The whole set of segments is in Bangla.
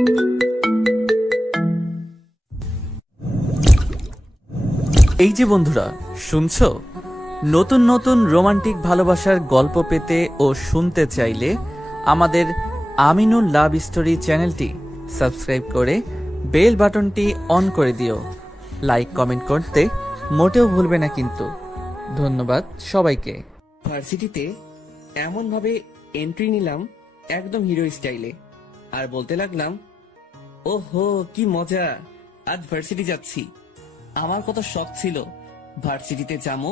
এই যে বন্ধুরা শুনছো, নতুন নতুন রোমান্টিক ভালোবাসার গল্প পেতে ও শুনতে চাইলে আমাদের আমিনুল লাভ স্টোরি চ্যানেলটি সাবস্ক্রাইব করে বেল বাটনটি অন করে দিও। লাইক কমেন্ট করতে মোটেও ভুলবে না কিন্তু। ধন্যবাদ সবাইকে। ভার্সিটিতে এমন ভাবে এন্ট্রি নিলাম একদম হিরো স্টাইলে, আর বলতে লাগলাম, ওহো কি মজা, আজ ভার্সিটি যাচ্ছি। আমার কত শখ ছিল ভার্সিটিতে যাবো,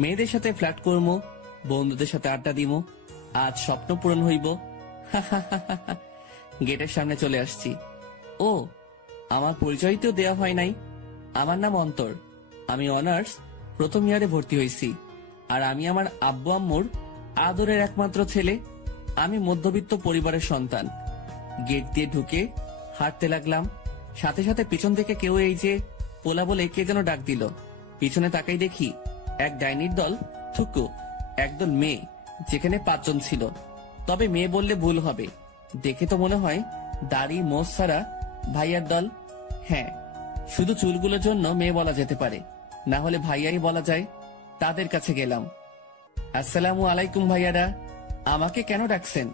মেয়েদের সাথে ফ্ল্যাট করবো, বন্ধুদের সাথে আড্ডা দিব, আজ স্বপ্ন পূরণ হইব। গেটের সামনে চলে আসছি। ও, আমার পরিচয় তো দেওয়া হয় নাই। আমার নাম অন্তর, আমি অনার্স প্রথম ইয়ারে ভর্তি হয়েছি, আর আমি আমার আব্বু আম্মুর আদরের একমাত্র ছেলে। আমি মধ্যবিত্ত পরিবারের সন্তান। গেট দিয়ে ঢুকে হাঁটতে লাগলাম, সাথে সাথে পিছন থেকে কেউ এই যে পোলা বলে কে যেন ডাক দিল। পিছনে তাকাই দেখি এক ডাইনির দল, থুকু একদল মেয়ে, যেখানে 5 জন ছিল। তবে মেয়ে বললে ভুল হবে, দেখে তো মনে হয় দাড়ি মোজ ছাড়া ভাইয়ার দল। হ্যাঁ, শুধু চুলগুলোর জন্য মেয়ে বলা যেতে পারে, না হলে ভাইয়াই বলা যায়। তাদের কাছে গেলাম। আসসালামু আলাইকুম ভাইয়ারা, আমাকে কেন ডাকছেন?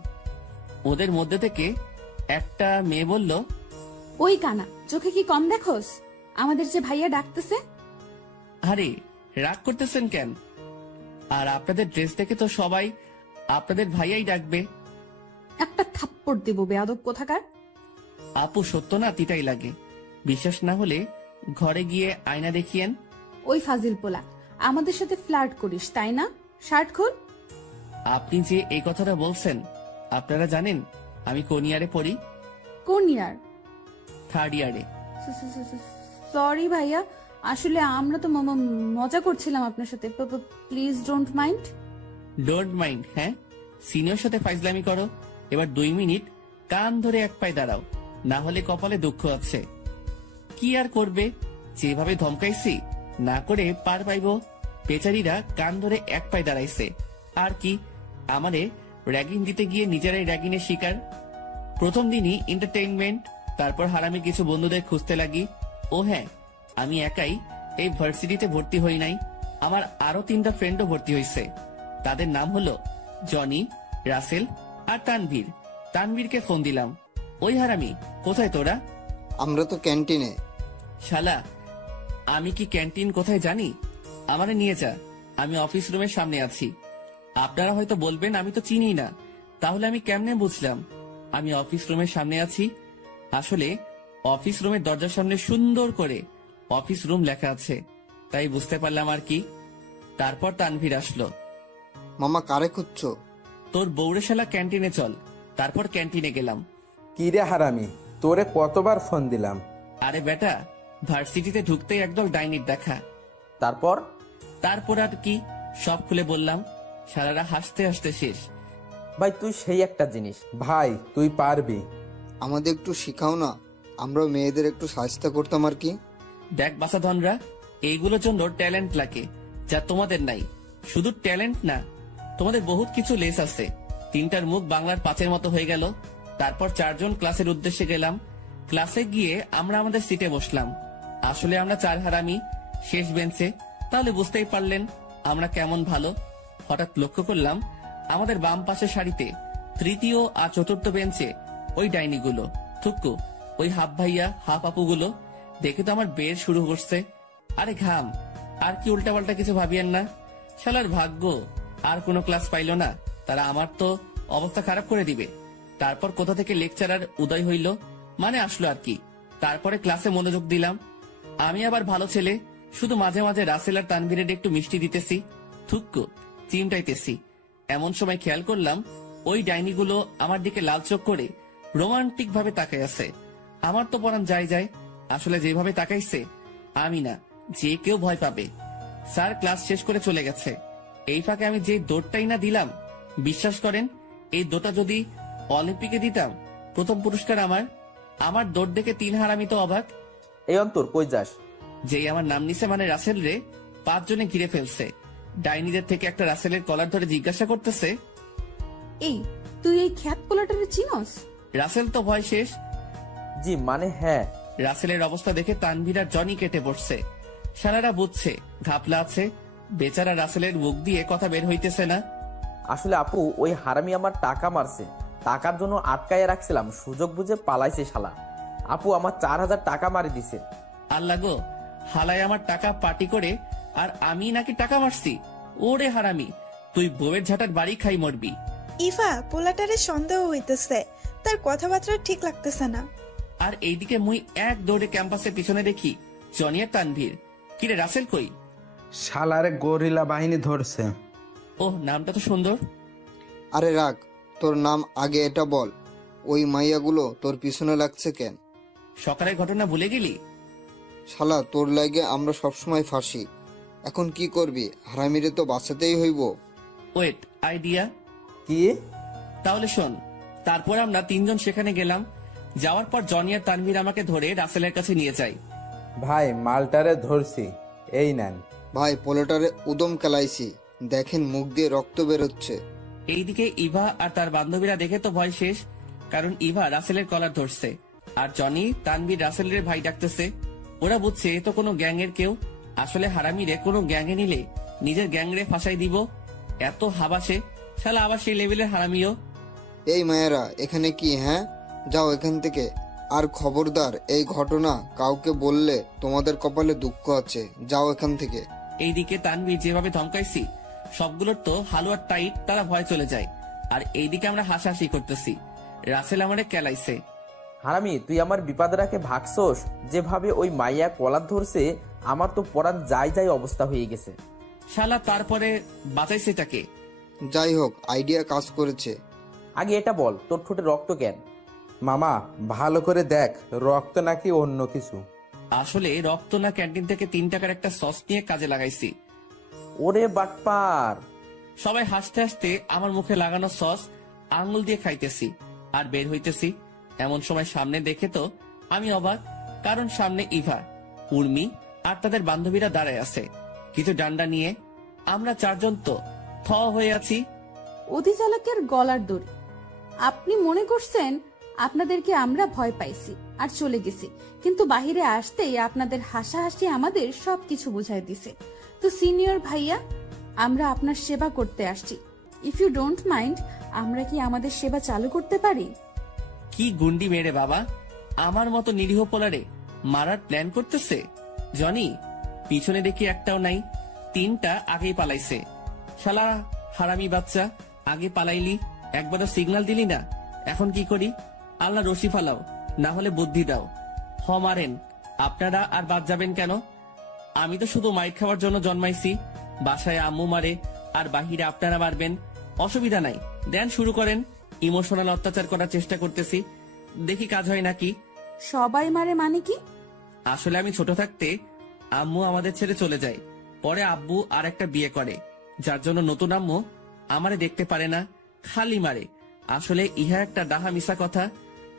ওদের মধ্যে থেকে একটা মেয়ে বলল, ওই কানা, চোখে কি কম দেখোস? আমাদের যে ভাইয়া ডাকতেছে। আরে রাগ করতেছেন কেন? আর আপনাদের ড্রেস দেখে তো সবাই আপনাদের ভাইয়াই ডাকবে। একটা থাপ্পড় দেব বেয়াদব কোথাকার। আপু সত্য না তিতাই লাগে, বিশ্বাস না হলে ঘরে গিয়ে আয়না দেখিয়েন। ওই ফাজিল পোলা, আমাদের সাথে ফ্লার্ট করিস তাই না? শার্ট খোল। আপনি যে এই কথাটা বলছেন, আপনারা জানেন আমি কোন ইয়ারে পড়ি? কোন ইয়ার? 3rd ইয়ারে। সরি ভাইয়া, আসলে আমরা তো মজা করছিলাম আপনার সাথে। Please don't mind. Don't mind? হ্যাঁ, সিনিয়র সাথে ফাইজলামি করো। এবার 2 মিনিট কান ধরে এক পায়ে দাঁড়াও, না হলে কপালে দুঃখ আছে। কি আর করবে, যেভাবে ধমকাইছি না করে পার পাইব। বেচারীরা কান ধরে এক পায়ে দাঁড়াইছে, আর কি আমারে র্যাগিং দিতে গিয়ে নিজেরাই র্যাগিংয়ের শিকার। প্রথম দিনই এন্টারটেইনমেন্ট, তারপর হারামি কিছু বন্ধুদের খুঁজতে লাগি। ও হ্যাঁ, আমি একাই এই ভার্সিটিতে ভর্তি হই নাই, আমার আরো 3টা ফ্রেন্ডও ভর্তি হয়েছে। তাদের নাম হলো জনি, রাসেল আর তানভীর। তানভীরকে ফোন দিলাম, ওই হারামি কোথায় তোরা? আমরা তো ক্যান্টিনে। শালা, আমি কি ক্যান্টিন কোথায় জানি? আমারে নিয়ে যা, আমি অফিস রুমের সামনে আছি। আপনারা হয়তো বলবেন আমি তো চিনি না, তাহলে আমি কেমনে বুঝলাম আমি অফিস রুমের সামনে আছি? আসলে অফিস রুমের দরজার সামনে সুন্দর করে অফিস রুম লেখা আছে, তাই বুঝতে পারলাম আর কি। তারপর তানভীর আসলো। মামা কারে খুঁজছো? তোর বউরে শালা ক্যান্টিনে চল। তারপর ক্যান্টিনে গেলাম। কি রে হারামি, তোরে কতবার ফোন দিলাম? আরে বেটা, ভার্সিটিতে ঢুকতেই একদল ডাইনির দেখা। তারপর তারপর আর কি, সব খুলে বললাম। সারারা হাসতে হাসতে শেষ। ভাই তুই সেই একটা জিনিস, ভাই তুই পারবি। আমাদের একটু শিখাও না, আমরা মেয়েদের একটু সাহায্য করতাম আর কি। দেখ বাসাধনরা, এইগুলোর জন্য ট্যালেন্ট লাগে, যা তোমাদের নাই। শুধু ট্যালেন্ট না, তোমাদের বহুত কিছু লেস আছে। 3টার মুখ বাংলার 5-এর মতো হয়ে গেল। তারপর 4 জন ক্লাসের উদ্দেশ্যে গেলাম। ক্লাসে গিয়ে আমরা আমাদের সিটে বসলাম। আসলে আমরা 4 হারামি, শেষ বেঞ্চে। তাহলে বুঝতেই পারলেন আমরা কেমন ভালো। হঠাৎ লক্ষ্য করলাম আমাদের বাম পাশের সারিতে 3য় আর 4র্থ বেঞ্চে ওই ডাইনিগুলো, থুক্কু, ওই হাফ ভাইয়া হাফ আপুগুলো। দেখে তো আমার বের শুরু করছে। আরে ঘাম, আর কি উল্টাপাল্টা কিছু ভাবিয়েন না। শালার ভাগ্য আর কোনো ক্লাস পাইল না, তারা আমার তো অবস্থা খারাপ করে দিবে। তারপর কোথা থেকে লেকচারার উদয় হইল, মানে আসলো আর কি। তারপরে ক্লাসে মনোযোগ দিলাম। আমি আবার ভালো ছেলে, শুধু মাঝে মাঝে রাসেল আর তানভীরের একটু মিষ্টি দিতেছি, থুক্কু চিমটাইতেছি। এমন সময় খেয়াল করলাম ওই ডাইনিগুলো আমার দিকে লাল চোখ করে রোমান্টিক ভাবে তাকাই আছে। আমার তো পরান যায় যায়, আসলে যেভাবে তাকাইছে আমি না, যে কেউ ভয় পাবে। স্যার ক্লাস শেষ করে চলে গেছে। এই ফাঁকে আমি যে দৌড়টাই না দিলাম, বিশ্বাস করেন এই দৌড়টা যদি অলিম্পিকে দিতাম, প্রথম পুরস্কার আমার। আমার দৌড় দেখে 3 হারামি তো অবাক। এই অন্তর কই যাস? যেই আমার নাম নিছে মানে রাসেল রে, 5 জনে ঘিরে ফেলছে। ডাইনিদের থেকে একটা রাসেলের কলার ধরে জিজ্ঞাসা করতেছে, এই তুই এই খ্যাত পোলাটারে চিনস? রাসেল তো ভয় শেষ। জি মানে হ্যাঁ। রাসেলের অবস্থা দেখে তানভীর আর জনি কেটে পড়ছে। শালারা বুঝছে ঘাপলা আছে, বেচারা রাসেলের মুখ দিয়ে কথা বের হইতেছে না। আসলে আপু ওই হারামি আমার টাকা মারছে, টাকার জন্য আটকায় রাখছিলাম, সুযোগ বুঝে পালাইছে শালা। আপু আমার 4,000 টাকা মারি দিছে। আল্লাহ গো, হালায় আমার টাকা পার্টি করে আর আমি নাকি টাকা মারছি। ওরে হারামি, তুই বউয়ের ঝাঁটার বাড়ি খাই মরবি। ইভা পোলাটারে সন্দেহ হইতেছে, তার কথাবার্তা ঠিক লাগতেছে না। আর এইদিকে মুই এক দৌড়ে ক্যাম্পাসের পিছনে দেখি জনি আর তানভীর। কিরে রাসেল কই? শালারে গরিলা বাহিনী ধরছে। ওহ, নামটা তো সুন্দর। আরে রাখ, তোর নাম আগে এটা বল। ওই মাইয়াগুলো তোর পিছনে লাগছে কেন? সকালের ঘটনা ভুলে গেলি? শালা তোর লাগে আমরা সবসময় ফাঁসি। এখন কি করবি? হারামিরে তো বাঁচাতেই হইব। Wait, idea. কি? তাহলে শোন, তারপর আমরা তিনজন সেখানে গেলাম। যাওয়ার পর জনি আর তানভীর আমাকে ধরে রাসেলের কাছে নিয়ে যায়। ভাই মালটারে ধরছি, এই নেন। ভাই পোলাটারে উদম কেলাইছি, দেখেন মুখ দিয়ে রক্ত বেরোচ্ছে। এইদিকে ইভা আর তার বান্ধবীরা দেখে তো ভয় শেষ, কারণ ইভা রাসেলের কলার ধরছে আর জনি তানভীর রাসেলের ভাই ডাকতেছে। ওরা বুঝছে এ তো কোনো গ্যাংয়ের কেউ। আসলে হারামিরে কোনো গ্যাংয়ে নিলে নিজের গ্যাংরে ফাঁসাই দিব। এত হাবাসে শালা, আবার সেই লেভেলের হারামিও। এই মায়েরা এখানে কি? হ্যাঁ, যাও এখান থেকে। আর খবরদার এই ঘটনা কাউকে বললে তোমাদের কপালে দুঃখ আছে। যাও এখান থেকে। এইদিকে তানভীর যেভাবে ধমকাইছি সবগুলোর তো হালুয়ার টাইট, তারা ভয় চলে যায়। আর এইদিকে আমরা হাসাহাসি করতেছি। রাসেল আমারে কেলাইছে। হারামি তুই আমার বিপদ রাখে ভাগছোস, যেভাবে ওই মাইয়া কলার ধরছে আমার তো পরাণ যাই যাই অবস্থা হয়ে গেছে। শালা তারপরে বাঁচাইছেটাকে? যাই হোক, আইডিয়া কাজ করেছে। আগে এটা বল, তোর ঠোঁটে রক্ত কেন? মামা ভালো করে দেখ, রক্ত নাকি অন্য কিছু। আসলে রক্ত না, ক্যান্টিন থেকে 3 টাকার একটা সস নিয়ে কাজে লাগাইছি। ওরে বাটপার! সবাই হাসতে হাসতে আমার মুখে লাগানো সস আঙ্গুল দিয়ে খাইতেছি আর বের হইতেছি। এমন সময় সামনে দেখে তো আমি অবাক, কারণ সামনে ইভা, উর্মি আর তাদের বান্ধবীরা দাঁড়ায় আছে কিছু ডান্ডা নিয়ে। আমরা 4 জন তো থ হয়ে আছি। অতি চালাকের গলার দড়ি। আপনি মনে করছেন আপনাদেরকে আমরা ভয় পাইছি আর চলে গেছি, কিন্তু বাহিরে আসতেই আপনাদের হাসাহাসি আমাদের সবকিছু বুঝাই দিছে। তো সিনিয়র ভাইয়া, আমরা আপনার সেবা করতে আসছি। ইফ ইউ ডোন্ট মাইন্ড, আমরা কি আমাদের সেবা চালু করতে পারি? কি গুন্ডি মেরে বাবা, আমার মতো নিরীহ পোলারে মারার প্ল্যান করতেছে। জনি, পিছনে দেখি একটাও নাই, 3টা আগেই পালাইছে। শালা হারামি বাচ্চা, আগে পালাইলি, একবারও সিগন্যাল দিলি না। এখন কি করি? আল্লাহ রশি ফালাও, না হলে বুদ্ধি দাও। মারেন আপনারা, আর বাদ যাবেন কেন? আমি তো শুধু মাইট খাওয়ার জন্য জন্মাইছি। বাসায় আম্মু মারে আর বাহিরে আপনারা মারবেন, অসুবিধা নাই। দেন শুরু করেন। ইমোশনাল অত্যাচার করার চেষ্টা করতেছি, দেখি কাজ হয় নাকি। সবাই মারে মানে কি? আসলে আমি ছোট থাকতে আম্মু আমাদের ছেড়ে চলে যায়। পরে আব্বু আর একটা বিয়ে করে, যার জন্য নতুন আম্মু আমারে দেখতে পারে না, খালি মারে। আসলে ইহা একটা ডাহা মিশা কথা।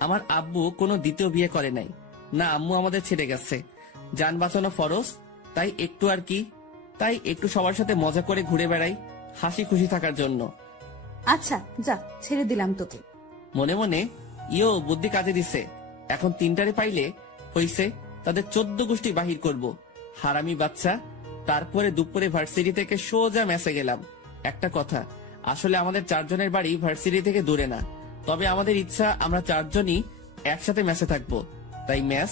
আমার আব্বু কোনো দ্বিতীয় বিয়ে করে নাই, না আম্মু আমাদের ছেড়ে গেছে। যান বাঁচানো ফরজ, তাই একটু আর কি, তাই একটু সবার সাথে মজা করে ঘুরে বেড়াই, হাসি খুশি থাকার জন্য। আচ্ছা যা, ছেড়ে দিলাম তোকে। মনে মনে বুদ্ধি কাজে দিছে। এখন 3টারে পাইলে হইছে, তাদের 14 গোষ্ঠী বাহির করব। হারামি বাচ্চা। তারপরে দুপুরে ভার্সিটি থেকে সোজা মেসে গেলাম। একটা কথা, আসলে আমাদের 4 জনের বাড়ি ভার্সিটি থেকে দূরে না, তবে আমাদের ইচ্ছা আমরা 4 জনই একসাথে মেসে থাকবো। তাই মেস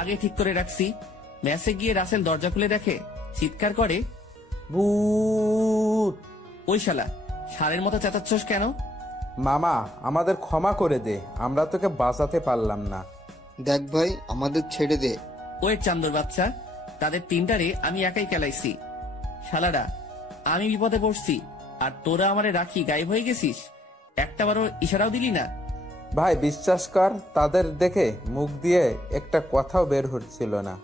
আগে ঠিক করে রাখছি। মেসে গিয়ে রাসেল দরজা খুলে দেখে, চিৎকার করে, ভূত! ওই শালা, ষাঁড়ের মতো চেঁচাচ্ছস কেন? মামা আমাদের ক্ষমা করে দে, আমরা তোকে বাঁচাতে পারলাম না। দেখ ভাই, আমাদের ছেড়ে দে। ওই চান্দর বাচ্চা, তাদের 3টারে আমি একাই খেলাইছি। শালারা, আমি বিপদে পড়ছি আর তোরা আমারে রাখি গায়েব হয়ে গেছিস, একটাবারও ইশারাও দিলি না। ভাই বিশ্বাস কর, তাদের দেখে মুখ দিয়ে একটা কথাও বের হচ্ছিল না।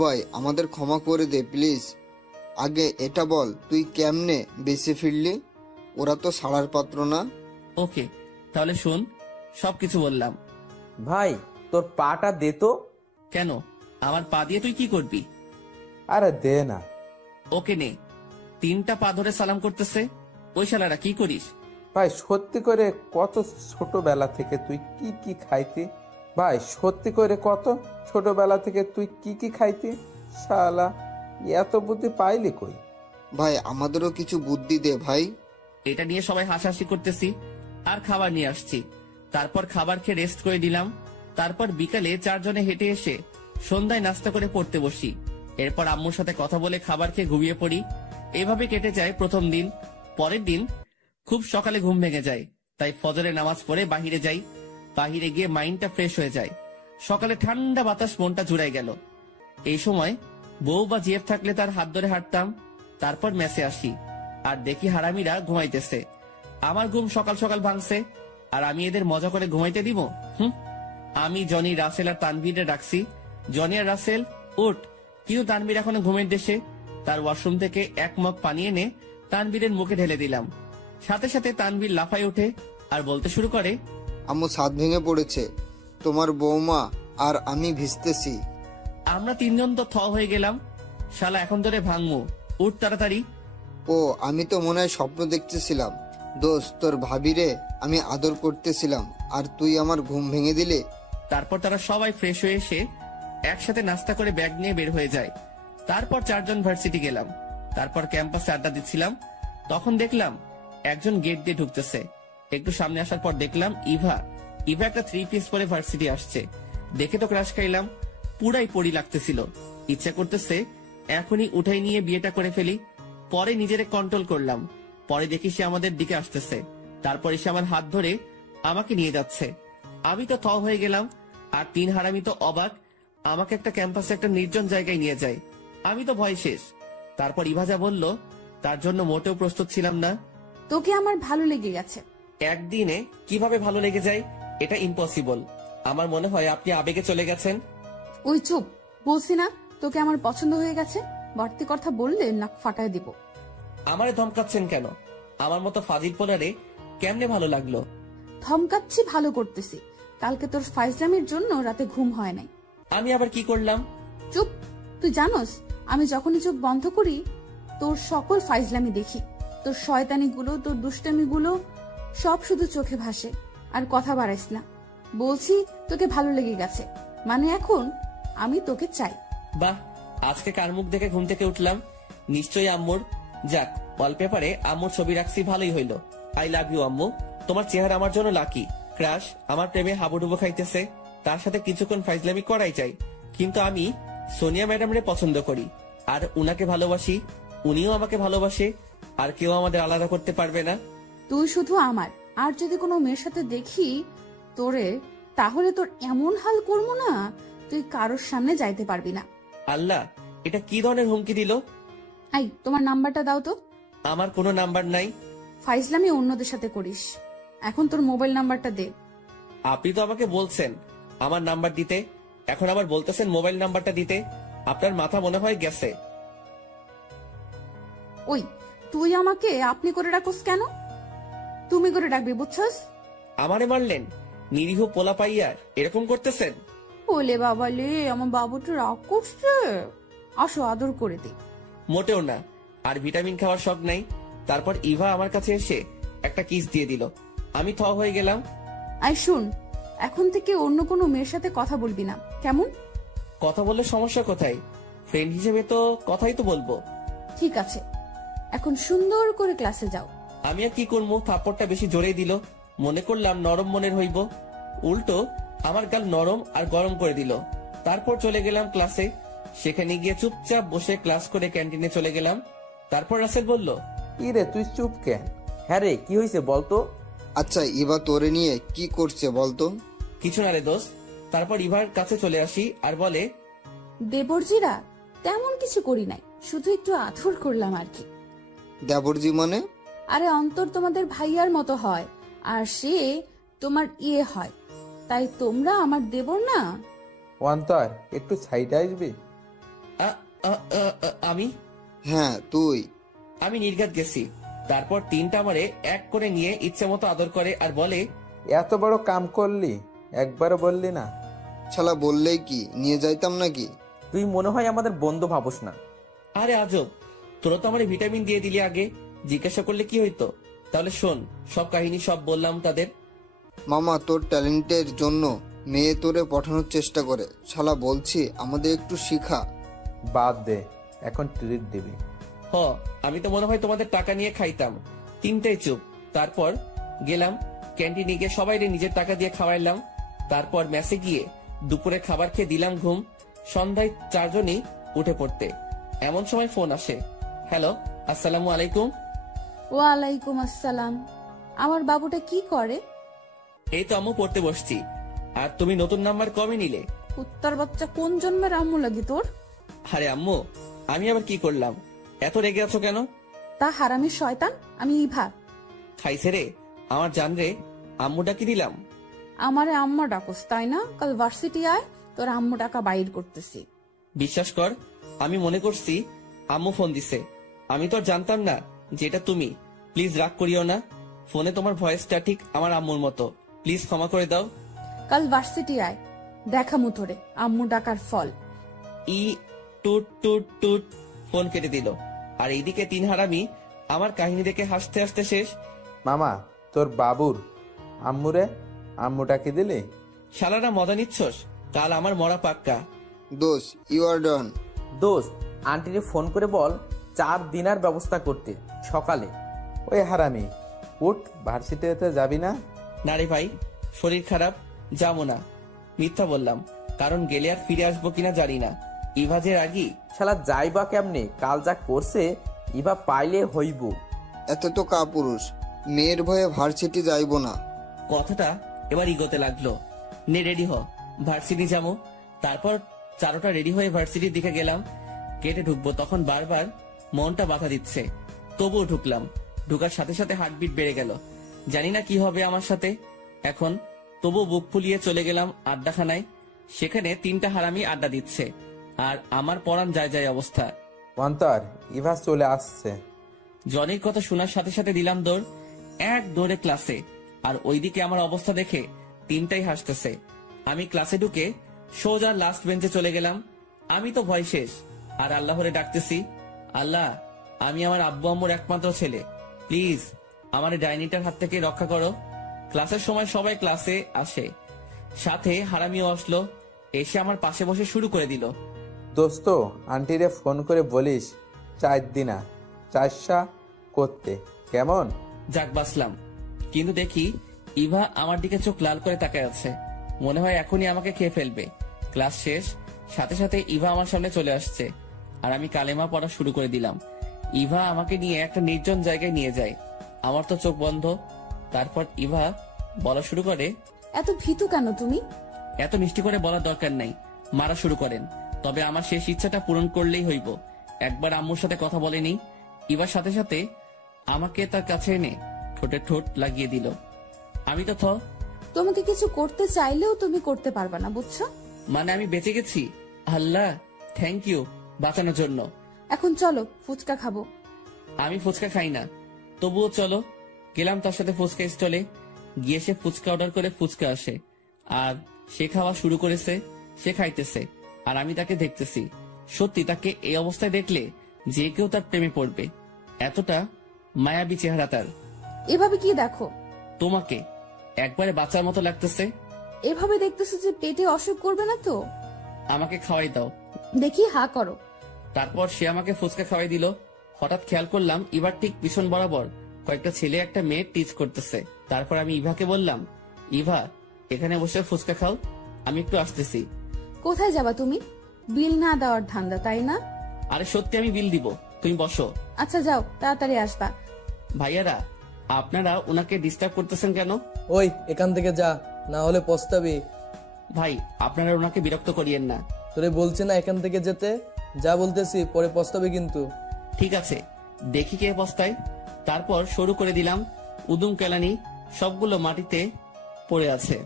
ভাই, আমাদের ক্ষমা করে দে প্লিজ। আগে এটা বল, তুই কেমনে বেঁচে ফিরলি? ওরা তো ছাড়ার পাত্র না। ওকে, তাহলে শোন, সবকিছু বললাম। ভাই তোর পাটা দে তো। কেন, আমার পা দিয়ে তুই কি করবি? আরে দে না। ওকে নে। 3টা পা ধরে সালাম করতেছে। ওই শালারা কি করিস? ভাই সত্যি করে, কত ছোটবেলা থেকে তুই কি কি খাইতি? ভাই সত্যি করে কত ছোটবেলা থেকে তুই কি কি খাইতি? শালা, এত বুদ্ধি পাইলি কই? ভাই আমাদেরও কিছু বুদ্ধি দে ভাই। এটা নিয়ে সবাই হাসাহাসি করতেছি আর খাবার নিয়ে আসছি। তারপর খাবার খেয়ে রেস্ট করে দিলাম। তারপর বিকালে 4 জনে হেঁটে এসে সন্ধ্যায় নাস্তা করে পড়তে বসি। এরপর আম্মুর সাথে কথা বলে খাবার খেয়ে ঘুমিয়ে পড়ি। এভাবে কেটে যায় প্রথম দিন। পরের দিন খুব সকালে ঘুম ভেঙে যায়, তাই ফজরের নামাজ পড়ে বাহিরে যাই। বাহিরে গিয়ে মাইন্ডটা ফ্রেশ হয়ে যায়। সকালে ঠান্ডা বাতাস মনটা জুড়াই গেল। এই সময় বউ বা জিএফ থাকলে তার হাত ধরে হাঁটতাম। তারপর মেসে আসি আর দেখি হারামিরা ঘুমাইতেছে। আমার ঘুম সকাল সকাল ভাঙছে আর আমি এদের মজা করে ঘুমাইতে দিব? আমি জনি, রাসেল আর তানভীরে ডাকছি, জনি আর রাসেল উঠ। কিন্তু তানভীর এখনো ঘুমের দেশে। তার ওয়াশরুম থেকে এক মগ পানি এনে তানভীরের মুখে ঢেলে দিলাম। সাথে সাথে তানভীর লাফায় ওঠে আর বলতে শুরু করে, আম্মু ছাদ ভেঙে পড়েছে, তোমার বৌমা আর আমি ভিজতেছি। আমরা 3 জন তো থ হয়ে গেলাম। শালা এখন ধরে ভাঙমু, উঠ তাড়াতাড়ি। ও আমি তো মনে হয় স্বপ্ন দেখতেছিলাম। দোস্ত, তোর ভাবিরে আমি আদর করতেছিলাম আর তুই আমার ঘুম ভেঙে দিলে। তারপর তারা সবাই ফ্রেশ হয়ে এসে একসাথে নাস্তা করে ব্যাগ নিয়ে বের হয়ে যায়। তারপর 4 জন ভার্সিটি গেলাম। তারপর ক্যাম্পাসে আড্ডা দিচ্ছিলাম, তখন দেখলাম একজন গেট দিয়ে ঢুকতেছে। একটু সামনে আসার পর দেখলাম ইভা একটা 3 পিস পরে ভার্সিটি আসছে। দেখে তো ক্রাশ খাইলাম, পুরাই পড়ি লাগতেছিল। ইচ্ছা করতেছে এখনই উঠাই নিয়ে বিয়েটা করে ফেলি। পরে নিজেরে কন্ট্রোল করলাম। পরে দেখি সে আমাদের দিকে আসতেছে। তারপর এসে আমার হাত ধরে আমাকে নিয়ে যাচ্ছে। আমি তো থ হয়ে গেলাম আর 3 হারামি তো অবাক। আমাকে একটা ক্যাম্পাসে একটা নির্জন জায়গায় নিয়ে যায়। আমি তো ভয় শেষ। তারপর ইভা যা বলল তার জন্য মোটেও প্রস্তুত ছিলাম না। তোকে আমার ভালো লেগে গেছে। একদিনে কিভাবে ভালো লেগে যায় এটা ইম্পসিবল। আমার মনে হয় আপনি আবেগে চলে গেছেন। ওই চুপ, বলছি না তোকে আমার পছন্দ হয়ে গেছে। বাড়তি কথা বললে নাক ফাটায় দিব। আমারে ধমকাচ্ছেন কেন? আমার মতো ফাজিল পোলারে কেমনে ভালো লাগলো? ধমকাচ্ছি ভালো করতেছি। কালকে তোর ফাইজলামির জন্য রাতে ঘুম হয় নাই। আমি আবার কি করলাম? চুপ, তুই জানোস আমি যখনই চোখ বন্ধ করি তোর সকল ফাইজলামি দেখি। তোর শয়তানি গুলো, তোর দুষ্টামি গুলো সব শুধু চোখে ভাসে। আর কথা বাড়াইস না। বলছি তোকে ভালো লেগে গেছে, মানে এখন আমি তোকে চাই। বাহ, আজকে কার মুখ দেখে ঘুম থেকে উঠলাম? নিশ্চয়ই আম্মুর। যাক, ওয়ালপেপারে আম্মুর ছবি রাখছি, ভালোই হইলো। আই লাভ ইউ আম্মু। তোমার চেহারা আমার জন্য লাকি। ক্রাশ আমার প্রেমে হাবুডুবু খাইতেছে। তার সাথে কিছুক্ষণ ফাইজলামি করাই চাই। কিন্তু আমি সোনিয়া ম্যাডামরে পছন্দ করি আর উনাকে ভালোবাসি। উনিও আমাকে ভালোবাসে আর কেউ আমাদের আলাদা করতে পারবে না। তুই শুধু আমার, আর যদি কোনো মেয়ের সাথে দেখি তোরে, তাহলে তোর এমন হাল করবো না তুই কারোর সামনে যাইতে পারবি না। আল্লাহ, এটা কি ধরনের হুমকি দিল? আই, তোমার নাম্বারটা দাও তো। আমার কোনো নাম্বার নাই। ফাইজলামি অন্যদের সাথে করিস। এখন তোর মোবাইল নাম্বারটা দে। আপনি তো আমাকে বলছেন আমার নাম্বার দিতে, এখন আবার বলতেছেন মোবাইল নাম্বারটা দিতে। আপনার মাথা মনে হয় গেছে। ওই, তুই আমাকে আপনি করে ডাকোস কেন? তুমি করে ডাকবি, বুঝছস? আমারে মারলেন? নিরীহ পোলা পাইয়ার এরকম করতেছেন? ওলে বাবা লে, আমার বাবুটা রাগ করছে। আসো আদর করে দে। মোটেও না, আর ভিটামিন খাওয়ার শখ নাই। তারপর ইভা আমার কাছে এসে একটা কিস দিয়ে দিল। আমি থ হয়ে গেলাম। আই শুন, এখন থেকে অন্য কোনো মেয়ের সাথে কথা বলবি না, কেমন? কথা বললে সমস্যা কোথায়? ফ্রেন্ড হিসেবে তো কথাই তো বলবো। ঠিক আছে, এখন সুন্দর করে ক্লাসে যাও। আমি আর কি করবো, থাপ্পড়টা বেশি জোরেই দিল। মনে করলাম নরম মনের হইব, উল্টো আমার গাল নরম আর গরম করে দিল। তারপর চলে গেলাম ক্লাসে। সেখানে গিয়ে চুপচাপ বসে ক্লাস করে ক্যান্টিনে চলে গেলাম। তারপর রাসেল বলল, ইরে তুই চুপ কেন? হ্যাঁ রে, কি হয়েছে বলতো? আচ্ছা ইভা তোরে নিয়ে কি করছে বলতো? কিছু না রে দোস্ত। তারপর ইভার কাছে চলে আসি আর বলে, দেবরজিরা তেমন কিছু করি নাই, শুধু একটু আদর করলাম আর কি। দেবরজি মানে? আরে অন্তর তোমাদের ভাইয়ার মতো হয় আর সে তোমার ইয়ে হয়, তাই তোমরা আমার দেবর না। অন্তর, একটু সাইডে আসবি? আমি হ্যাঁ তুই। আমি নির্ঘাত গেছি। তারপর 3টা আমারে এক করে নিয়ে ইচ্ছে মতো আদর করে আর বলে, এত বড় কাম করলি, একবারও বললি না? শালা বললেই কি নিয়ে যাইতাম নাকি? তুই মনে হয় আমাদের বন্ধু ভাবস না। আরে আজব, তোরা তো আমারে ভিটামিন দিয়ে দিলি আগে, জিজ্ঞাসা করলে কি হইতো? তাহলে শোন, সব কাহিনী সব বললাম তাদের। মামা তোর ট্যালেন্টের জন্য মেয়ে তোরে পাঠানোর চেষ্টা করে। শালা বলছি আমাদের একটু শিখা। বাদ দে, এখন ট্রিট দিবি। হ, আমি তো মনে হয় তোমাদের টাকা নিয়ে খাইতাম। তিনটাই চুপ। তারপর গেলাম ক্যান্টিনে গিয়ে সবাই নিজের টাকা দিয়ে খাওয়াইলাম। তারপর মেসে গিয়ে দুপুরে খাবার খেয়ে দিলাম ঘুম। সন্ধ্যায় চারজনই উঠে পড়তে এমন সময় ফোন আসে। হ্যালো, আসসালামু আলাইকুম। ওয়ালাইকুম আসসালাম। আমার বাবুটা কি করে? এই তো আম্মু পড়তে বসছি। আর তুমি নতুন নাম্বার কবে নিলে? কুত্তার বাচ্চা, কোন জন্মের আম্মু লাগি তোর? আরে আম্মু, আমি আবার কি করলাম? এত রেগে আছো কেন? তা হারামি শয়তান, আমি ইভা। খাইছে রে আমার জান রে, আম্মু ডাকি দিলাম। আমারে আম্মা ডাকস তাই না? কাল ভার্সিটি আয়, তোর আম্মু টাকা বাইর করতেছি। বিশ্বাস কর, আমি মনে করছি আম্মু ফোন দিছে। আমি তো আর জানতাম না যে এটা তুমি। প্লিজ রাগ করিও না। ফোনে তোমার ভয়েসটা ঠিক আমার আম্মুর মতো। প্লিজ ক্ষমা করে দাও। কাল ভার্সিটি আয়, দেখামু তোরে আম্মু ডাকার ফল। ই টুট টুট টুট, ফোন কেটে দিল। আর এইদিকে তিন হারামি আমার কাহিনী দেখে হাসতে হাসতে শেষ। মামা, তোর বাবুর আম্মুরে আম্মুটা কি দিলি? শালারা মজা নিচ্ছস? কাল আমার মরা পাক্কা। দোষ, ইউ আর ডান। দোস্ত, আন্টিরে ফোন করে বল 4 দিনার ব্যবস্থা করতে সকালে। ওই হারামি, উঠ, ভার্সিটিতে যাবি না? না রে ভাই, শরীর খারাপ, যাবো না। মিথ্যা বললাম, কারণ গেলে আর ফিরে আসবো কিনা জানি না। ইভাজের আগি শালা যাইবা কেমনে? কাল যা করছে ইভা পাইলে হইব। এত তো কাপুরুষ, মেয়ের ভয়ে ভার্সিটি যাইব না। কথাটা এবার ইগোতে লাগলো। নে রেডি হ, ভার্সিটি যাবো। তারপর চারোটা রেডি হয়ে ভার্সিটির দিকে গেলাম। গেটে ঢুকবো তখন বারবার মনটা বাধা দিচ্ছে। তবুও ঢুকলাম। ঢুকার সাথে সাথে হার্টবিট বেড়ে গেল। জানি না কি হবে আমার সাথে এখন। তবু বুক ফুলিয়ে চলে গেলাম আড্ডাখানায়। সেখানে তিনটা হারামি আড্ডা দিচ্ছে আর আমার পরাণ যায় যায় অবস্থা। অন্তর, ইভা চলে আসছে। জনির কথা শোনার সাথে সাথে দিলাম দৌড়। এক দৌড়ে ক্লাসে। আর ওইদিকে আমার অবস্থা দেখে তিনটাই হাসতেছে। আমি ক্লাসে ঢুকে সোজা লাস্ট বেঞ্চে চলে গেলাম। আমি তো ভয় শেষ। আর আল্লাহরে ডাকতেছি, আল্লাহ, আমি আমার আব্বু আম্মুর একমাত্র ছেলে। প্লিজ আমার ডাইনিটার হাত থেকে রক্ষা করো। ক্লাসের সময় সবাই ক্লাসে আসে, সাথে হারামিও আসলো। এসে আমার পাশে বসে শুরু করে দিল। দোস্ত, আন্টিরে ফোন করে বলিস 4 দিনা চারশা করতে, কেমন? যাক বাসলাম। কিন্তু দেখি ইভা আমার দিকে চোখ লাল করে তাকায় আছে। মনে হয় এখনই আমাকে খেয়ে ফেলবে। ক্লাস শেষ, সাথে সাথে ইভা আমার সামনে চলে আসছে আর আমি কালেমা পড়া শুরু করে দিলাম। ইভা আমাকে নিয়ে একটা নির্জন জায়গায় নিয়ে যায়। আমার তো চোখ বন্ধ। তারপর ইভা বলা শুরু করে, এত ভীতু কেন তুমি? এত মিষ্টি করে বলার দরকার নাই, মারা শুরু করেন। তবে আমার শেষ ইচ্ছাটা পূরণ করলেই হইব। একবার আম্মুর সাথে কথা বলেনি। ইভার সাথে সাথে আমাকে তার কাছে এনে ঠোঁটে ঠোঁট লাগিয়ে দিল। আমি তো তোমাকে কিছু করতে চাইলেও তুমি করতে পারবা না, বুঝছো? মানে আমি বেঁচে গেছি। আল্লাহ, থ্যাংক ইউ বাঁচানোর জন্য। এখন চলো ফুচকা খাবো। আমি ফুচকা খাই না, তবুও চলো। গেলাম তার সাথে ফুচকা স্টলে। গিয়ে সে ফুচকা অর্ডার করে ফুচকা আসে আর সে খাওয়া শুরু করেছে। সে খাইতেছে আর আমি তাকে দেখতেছি। সত্যি তাকে এই অবস্থায় দেখলে যে কেউ তার প্রেমে পড়বে, এতটা মায়াবী চেহারা তার। এভাবে কি দেখো? তোমাকে একবারে বাচ্চার মতো লাগতেছে। এভাবে দেখতেছো যে পেটে অসুখ করবে না তো? আমাকে খাওয়াই দাও। দেখি হা করো। তারপর সে আমাকে ফুচকা খাওয়াই দিল। হঠাৎ খেয়াল করলাম এবার ঠিক পিছন বরাবর কয়েকটা ছেলে একটা মেয়ে টিচ করতেছে। তারপর আমি ইভাকে বললাম, ইভা, এখানে বসে ফুচকা খাও, আমি একটু আসতেছি। কোথায় যাবা তুমি? বিল না দেওয়ার ধান্দা, তাই না? আরে সত্যি আমি বিল দিব, তুমি বসো। আচ্ছা যাও, তাড়াতাড়ি আসবা। ভাইয়ারা, আপনারা ওনাকে ডিস্টার্ব করতেছেন কেন? ওই এখান থেকে যা, না হলে পস্তাবি। ভাই, আপনারা ওনাকে বিরক্ত করিয়েন না। তোরে বলছি না এখান থেকে যেতে? যা বলতেছি, পরে পস্তাবি কিন্তু। ঠিক আছে, দেখি কে বস্তায়। তারপর শুরু করে দিলাম। উদুম কেলানি সবগুলো মাটিতে পড়ে আছে।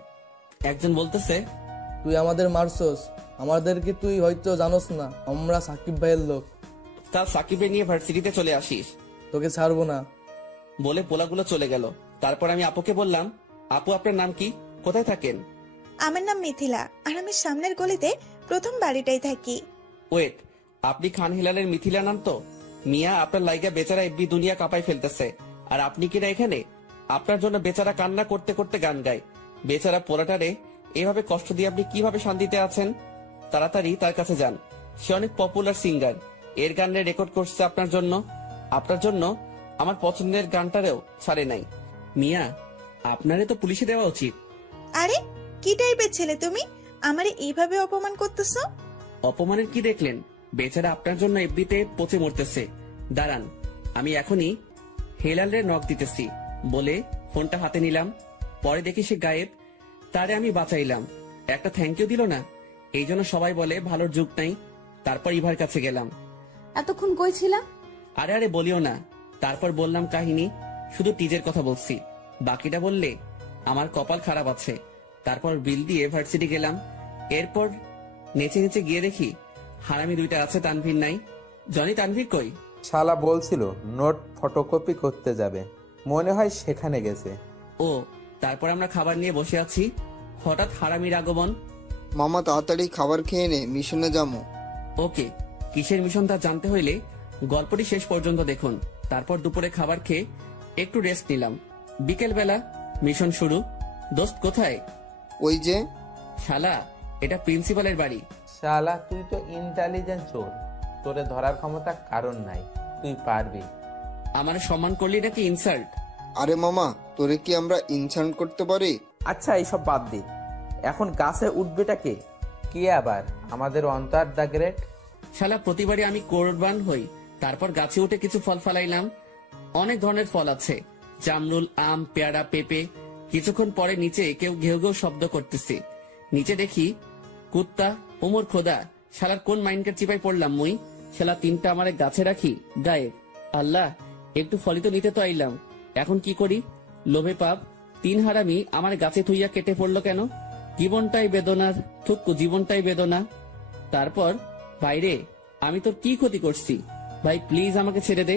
একজন বলতেছে, তুই আমাদের মারছস, আমাদেরকে তুই হয়তো জানোস না, আমরা সাকিব ভাইয়ের লোক। কাল সাকিবের নিয়ে ভার্সিটিতে চলে আসিস। তোকে ছাড়বো না। বলে পোলাগুলো চলে গেল। তারপর আমি আপুকে বললাম, আপু, আপনার নাম কি, কোথায় থাকেন? আমার নাম মিথিলা, আর আমি সামনের গলিতে প্রথম বাড়িটাই থাকি। ওয়েট, আপনি খান হিলালের মিথিলা নাম তো? মিয়া, আপনার লাইগা বেচারা এফবি দুনিয়া কাঁপাই ফেলতেছে, আর আপনি কিনা এখানে? আপনার জন্য বেচারা কান্না করতে করতে গান গায়। বেচারা পোলাটারে এভাবে কষ্ট দিয়ে আপনি কিভাবে শান্তিতে আছেন? তাড়াতাড়ি তার কাছে যান। সে অনেক পপুলার সিঙ্গার, এর গানে রেকর্ড করছে আপনার জন্য। আপনার জন্য আমার পছন্দের গানটারেও ছাড়ে নাই। মিয়া, আপনারে তো পুলিশে দেওয়া উচিত। আরে কি টাইপের ছেলে তুমি, আমারে এইভাবে অপমান করতেছো? অপমানের কি দেখলেন? বেচারা আপনার জন্য এফবিতে পচে মরতেছে। দাঁড়ান, আমি এখনই হেলালের নক দিতেছি বলে ফোনটা হাতে নিলাম। পরে দেখি সে গায়েব। তারে আমি বাঁচাইলাম, একটা থ্যাংক ইউ দিল না। এই জন্য সবাই বলে ভালোর যুগ নাই। তারপর ইভার কাছে গেলাম। এতক্ষণ কই ছিলা? আরে আরে বলিও না। তারপর বললাম কাহিনী, শুধু টিজের কথা বলছি। বাকিটা বললে আমার কপাল খারাপ আছে। তারপর বিল দিয়ে ভার্সিটি গেলাম। এরপর নেচে নেচে গিয়ে দেখি হারামি দুইটা আছে, তানভীর নাই। জনি, তানভীর কই? শালা বলছিল নোট ফটোকপি করতে যাবে, মনে হয় সেখানে গেছে। ও, তারপর আমরা খাবার নিয়ে বসে আছি, হঠাৎ হারামির আগমন। মামা তাড়াতাড়ি খাবার খেয়ে নে, মিশনে যাবো। ওকে, কিসের মিশন তা জানতে হইলে গল্পটি শেষ পর্যন্ত দেখুন। তারপর দুপুরে খাবার খেয়ে একটু রেস্ট নিলাম। বিকেল বেলা মিশন শুরু। দোস্ত কোথায়? ওই যে। শালা, এটা প্রিন্সিপালের বাড়ি। শালা তুই তো ইন্টেলিজেন্ট চোর, তোরে ধরার ক্ষমতা কারণ নাই, তুই পারবি। আমার সম্মান করলি নাকি ইনসাল্ট? আরে মামা, তোরে কি আমরা ইনসাল্ট করতে পারি? আচ্ছা এইসব বাদ দে, এখন গাছে উঠবেটা কে? কি আবার আমাদের অন্তর দ্য গ্রেট? শালা, প্রতিবারই আমি কোরবান হই। তারপর গাছে উঠে কিছু ফল ফালাইলাম। অনেক ধরনের ফল আছে, জামরুল, আম, পেয়ারা, পেঁপে। কিছুক্ষণ পরে নিচে কেউ ঘেউ ঘেউ শব্দ করতেছে। নিচে দেখি কুত্তা। ওমর খোদা, শালার কোন মাইন্ডের চিপাই পড়লাম মুই? শালা তিনটা আমারে গাছে রাখি, গায়েব। আল্লাহ, একটু ফলিত নিতে তো আইলাম, এখন কি করি? লোভে পাপ। তিন হারামি আমার গাছে থুইয়া কেটে পড়লো কেন? জীবনটাই বেদনার, থুক্কু, জীবনটাই বেদনা। তারপর, ভাইরে, আমি তোর কি ক্ষতি করছি? ভাই প্লিজ আমাকে ছেড়ে দে।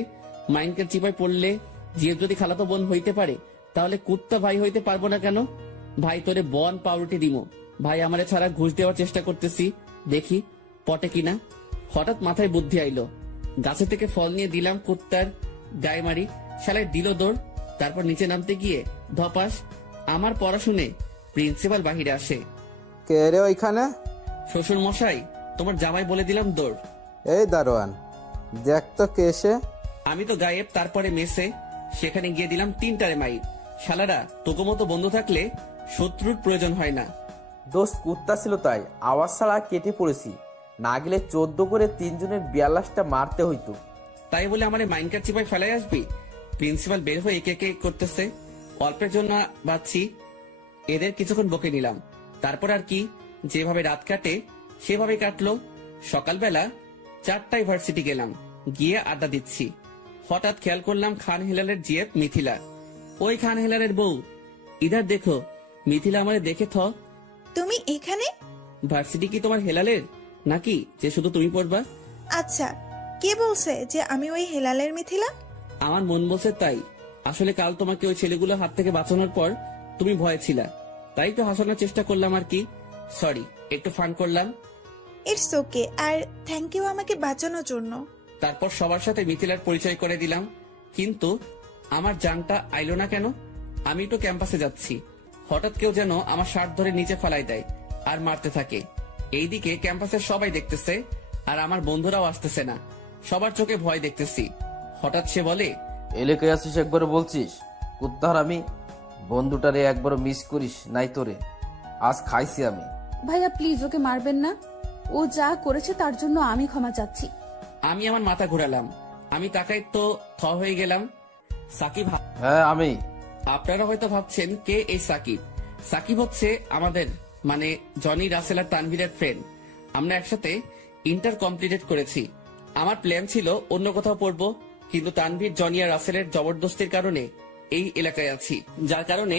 মাইন্ডের চিপাই পড়লে জিএফ যদি খালাতো বোন হইতে পারে, তাহলে কুত্তা ভাই হইতে পারবো না কেন? ভাই তোরে বন পাউরুটি দিমো। ভাই আমারে ছাড়া ঘুষ দেওয়ার চেষ্টা করতেছি, দেখি পটে কিনা। হঠাৎ মাথায় বুদ্ধি আইলো, গাছে থেকে ফল নিয়ে দিলাম কুত্তার গায়ে মারি। শালায় দিল দৌড়। তারপর নিচে নামতে গিয়ে ধপাস। আমার পড়াশুনে প্রিন্সিপাল বাহিরে আসে। কে রে ওইখানে? শ্বশুর মশাই, তোমার জামাই বলে দিলাম দৌড়। এই দারোয়ান, দেখ তো কে এসে। আমি তো গায়েব। তারপরে মেসে, সেখানে গিয়ে দিলাম তিনটারে মাইর। শালারা, তোকে মতো বন্ধু থাকলে শত্রুর প্রয়োজন হয় না। দোস্ত কুত্তা ছিল তাই আওয়াজ ছাড়া কেটে পড়েছি, না গেলে 14 করে 3 জনের 42টা মারতে হইতো। তাই বলে আমার মাইন্ডকার চিপায় ফেলাই আসবি? প্রিন্সিপাল বের হয়ে একে একে করতেছে। অল্পের জন্য বাঁচছি। এদের কিছুক্ষণ বকে নিলাম। তারপর আর কি, যেভাবে রাত কাটে সেভাবে কাটলো। সকালবেলা 4টায় ভার্সিটি গেলাম, গিয়ে আড্ডা দিচ্ছি। হঠাৎ খেয়াল করলাম খান হেলালের জিএফ মিথিলা। ওই খান হেলালের বউ, ইধার দেখো। মিথিলা আমারে দেখে থ। তুমি এখানে? ভার্সিটি কি তোমার হেলালের নাকি যে শুধু তুমি পড়বা? আচ্ছা, কে বলছে যে আমি ওই হেলালের মিথিলা? আমার মন বলছে তাই। আসলে কাল তোমাকে ওই ছেলেগুলোর হাত থেকে বাঁচানোর পর তুমি ভয় ছিলা, তাই তো হাসানোর চেষ্টা করলাম আর কি। সরি, একটু ফান করলাম। ইটস ওকে, আর থ্যাংক ইউ আমাকে বাঁচানোর জন্য। তারপর সবার সাথে মিথিলার পরিচয় করে দিলাম। কিন্তু আমার জানটা আইলো না কেন? আমি তো ক্যাম্পাসে যাচ্ছি, হঠাৎ কেউ যেন আমার শার্ট ধরে নিচে ফালাই দেয় আর মারতে থাকে। এইদিকে ক্যাম্পাসের সবাই দেখতেছে আর আমার বন্ধুরাও আসতেছে না। সবার চোখে ভয় দেখতেছি। হঠাৎ সে বলে, এলাকায় আসিস একবার বলছিস কুত্তার আমি বন্ধুটারে একবার মিস করিস নাই তোরে, আজ খাইছি আমি। ভাইয়া প্লিজ ওকে মারবেন না, ও যা করেছে তার জন্য আমি ক্ষমা চাচ্ছি। আমি আমার মাথা ঘুরালাম। আমি তাকাই তো থ হয়ে গেলাম। সাকিব। হ্যাঁ আমি। আপনারা হয়তো ভাবছেন কে এই সাকিব? সাকিব হচ্ছে আমাদের মানে জনি, রাসেল আর তানভীরের ফ্রেন্ড। আমরা একসাথে ইন্টার কমপ্লিটেড করেছি। আমার প্ল্যান ছিল অন্য কোথাও পড়বো, কিন্তু তানভীর, জনি আর রাসেলের জবরদস্তির কারণে এই এলাকায় আছি। যার কারণে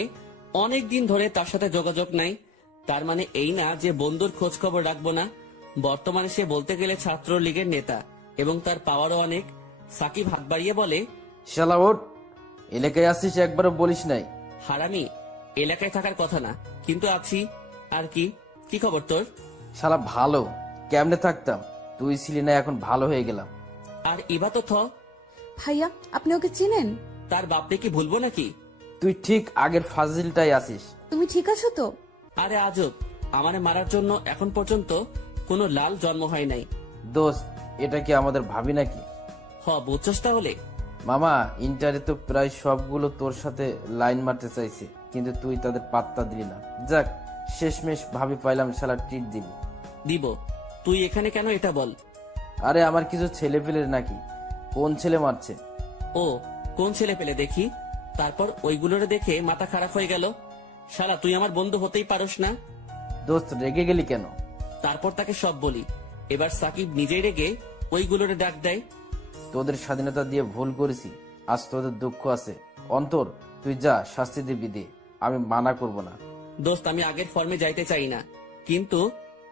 অনেক দিন ধরে তার সাথে যোগাযোগ নাই। তার মানে এই না যে বন্ধুর খোঁজ খবর রাখবো না। বর্তমানে সে বলতে গেলে ছাত্র লীগের নেতা এবং তার পাওয়ারও অনেক। সাকিব হাত বাড়িয়ে বলে, শালা ওঠ, এলাকায় আসিস একবারও বলিস নাই। হারামি, এলাকায় থাকার কথা না, কিন্তু আছি। আর কি, কি খবর তোর? শালা ভালো, কেমনে থাকতাম, তুই ছিলি না, এখন ভালো হয়ে গেলাম। আর ইবা তো থ। ভাইয়া আপনি ওকে চিনেন? তার বাপরে কি ভুলবো নাকি? তুই ঠিক আগের ফাজিলটাই আসিস। তুমি ঠিক আছো তো? আরে আজব, আমারে মারার জন্য এখন পর্যন্ত কোনো লাল জন্ম হয় নাই। দোস্ত, এটা কি আমাদের ভাবি নাকি? বুঝছস তাহলে? মামা, ইন্টারে তো প্রায় সবগুলো তোর সাথে লাইন মারতে চাইছে, কিন্তু তুই তাদের পাত্তা দিলি না। যাক, শেষমেশ ভাবি পাইলাম, শালা ট্রিট দিবি। দিব। তুই এখানে কেন এটা বল। আরে আমার কিছু ছেলে পেলে নাকি? কোন ছেলে মারছে? ও, কোন ছেলে পেলে দেখি, তারপর ওইগুলোরে দেখে মাথা খারাপ হয়ে গেল। শালা তুই আমার বন্ধু হতেই পারস না। দোস্ত, রেগে গেলি কেন? তারপর তাকে সব বলি। এবার সাকিব নিজেই রেগে ওইগুলোরে ডাক দেয়। তোদের স্বাধীনতা দিয়ে ভুল করেছি, আজ তোদের দুঃখ আছে। অন্তর, তুই যা, শাস্তি দিবি দে, আমি মানা করব না। দোস্ত, আমি আগের ফর্মে যাইতে চাই না, কিন্তু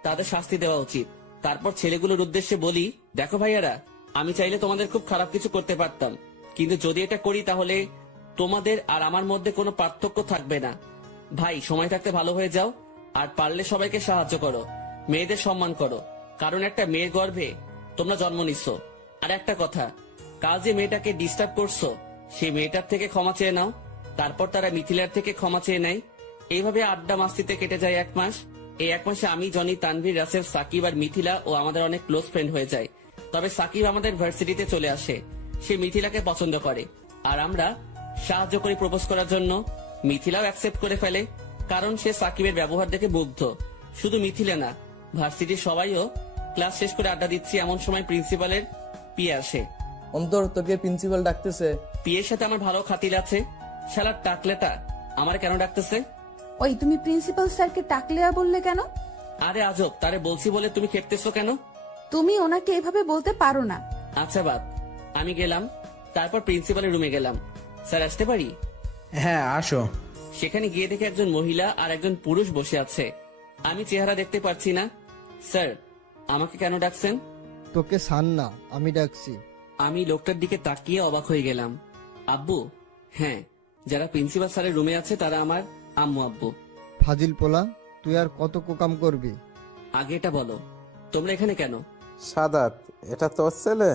তাদের শাস্তি দেওয়া উচিত। তারপর ছেলেগুলোর উদ্দেশ্যে বলি, দেখো ভাইয়ারা, আমি চাইলে তোমাদের খুব খারাপ কিছু করতে পারতাম, কিন্তু যদি এটা করি তাহলে তোমাদের আর আমার মধ্যে কোনো পার্থক্য থাকবে না। ভাই, সময় থাকতে ভালো হয়ে যাও, আর পারলে সবাইকে সাহায্য করো, মেয়েদের সম্মান করো, কারণ একটা মেয়ের গর্ভে তোমরা জন্ম নিচ্ছ। আর একটা কথা, কাল যে মেয়েটাকে ডিস্টার্ব করছো, সেই মেয়েটার থেকে ক্ষমা চেয়ে নাও। তারপর তারা মিথিলার থেকে ক্ষমা চেয়ে নেয়। এইভাবে আড্ডা মাস্তিতে কেটে যায় 1 মাস। এই 1 মাসে আমি, জনি, তানভীর, রাসেল, সাকিব আর মিথিলা ও আমাদের অনেক ক্লোজ ফ্রেন্ড হয়ে যায়। তবে সাকিব আমাদের ভার্সিটিতে চলে আসে, সে মিথিলাকে পছন্দ করে, আর আমরা সাহায্য করি প্রপোজ করার জন্য। মিথিলাও অ্যাকসেপ্ট করে ফেলে, কারণ সে সাকিবের ব্যবহার দেখে মুগ্ধ। শুধু মিথিলা না, ভার্সিটির সবাইও। ক্লাস শেষ করে আড্ডা দিচ্ছি, এমন সময় প্রিন্সিপালের পিয়ে আসে। অন্তর, তোকে প্রিন্সিপাল ডাকতেছে। পিয়ের সাথে আমার ভালো খাতির আছে। শালার টাকলেটা আমার কেন ডাকতেছে? ওই, তুমি প্রিন্সিপাল স্যারকে টাকলিয়া বললে কেন? আরে আজব, তারে বলছি বলে তুমি খেপতেছো কেন? তুমি ওনাকে এভাবে বলতে পারো না। আচ্ছা বাদ, আমি গেলাম। তারপর প্রিন্সিপালের রুমে গেলাম। স্যার, আসতে পারি? হ্যাঁ, আসো। সেখানে গিয়ে দেখে একজন মহিলা আর একজন পুরুষ বসে আছে। আমি চেহারা দেখতে পারছি না। স্যার, আমাকে কেন ডাকছেন? তোকে সান না, আমি ডাকছি। আমি লোকটার দিকে তাকিয়ে অবাক হয়ে গেলাম। আব্বু? হ্যাঁ, যারা প্রিন্সিপাল স্যারের রুমে আছে তারা আমার আম্মু আব্বু। ফাজিল পোলা, তুই আর কত কোকাম করবি? আগে এটা বলো, তোমরা এখানে কেন? সাদাত, এটা তোর ছেলে?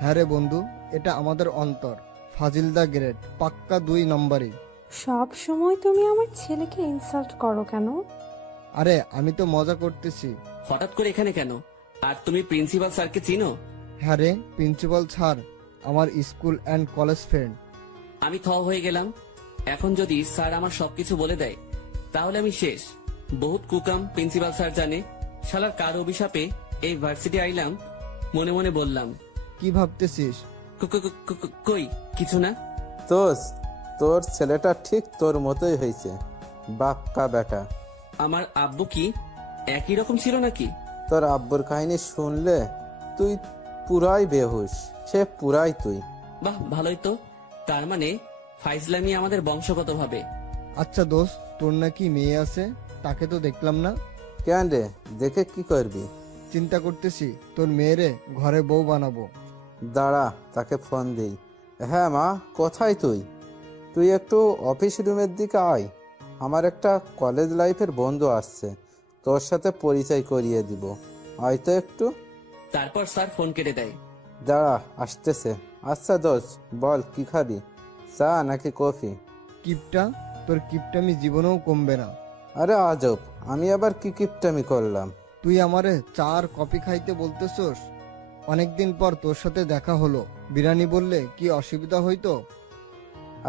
হ্যাঁ রে বন্ধু, এটা আমাদের অন্তর, ফাজিল দা গ্রেট, পাক্কা 2 নম্বরই। সব সময় তুমি আমার ছেলেকে ইনসাল্ট করো কেন? আরে আমি তো মজা করতেছি। হঠাৎ করে এখানে কেন? আর তুমি প্রিন্সিপাল স্যারকে চিনো? হ্যাঁ রে, প্রিন্সিপাল স্যার আমার স্কুল অ্যান্ড কলেজ ফ্রেন্ড। আমি থ হয়ে গেলাম। এখন যদি স্যার আমার সবকিছু বলে দেয় তাহলে আমি শেষ। বহুত কুকাম প্রিন্সিপাল স্যার জানে। শালার কার অভিশাপে এই ভার্সিটি আইলাম। মনে মনে বললাম, কি ভাবতেছিস? কই কিছু না। তোর ছেলেটা ঠিক তোর মতোই হয়েছে, বাক্কা বেটা। আমার আব্বু কি একই রকম ছিল নাকি? তোর আব্বুর কাহিনী শুনলে তুই পুরাই বেহুশ, সে পুরাই তুই। বাহ, ভালোই তো। তার মানে ফাইজলামি আমাদের বংশগতভাবে। আচ্ছা দোস্ত, তোর নাকি মেয়ে আছে, তাকে তো দেখলাম না। কেন রে, দেখে কি করবি? চিন্তা করতেছি তোর মেয়েরে ঘরে বউ বানাবো। দাঁড়া, তাকে ফোন দিই। হ্যাঁ মা, কোথায় তুই? তুই একটু অফিস রুমের দিকে আয়, আমার একটা কলেজ লাইফের বন্ধু আসছে, তোর সাথে পরিচয় করিয়ে দিব, আয় তো একটু। তারপর স্যার ফোন কেটে দেয়। দাঁড়া, আসতেছে। আচ্ছা দোস্ত, বল কি খাবি, চা নাকি কফি? কিপটা, তোর কিপটামি জীবনেও কমবে না। আরে আজব, আমি আবার কি কিপটামি করলাম? তুই আমারে চা আর কফি খাইতে বলতেছস? অনেকদিন পর তোর সাথে দেখা হলো, বিরিয়ানি বললে কি অসুবিধা হইতো?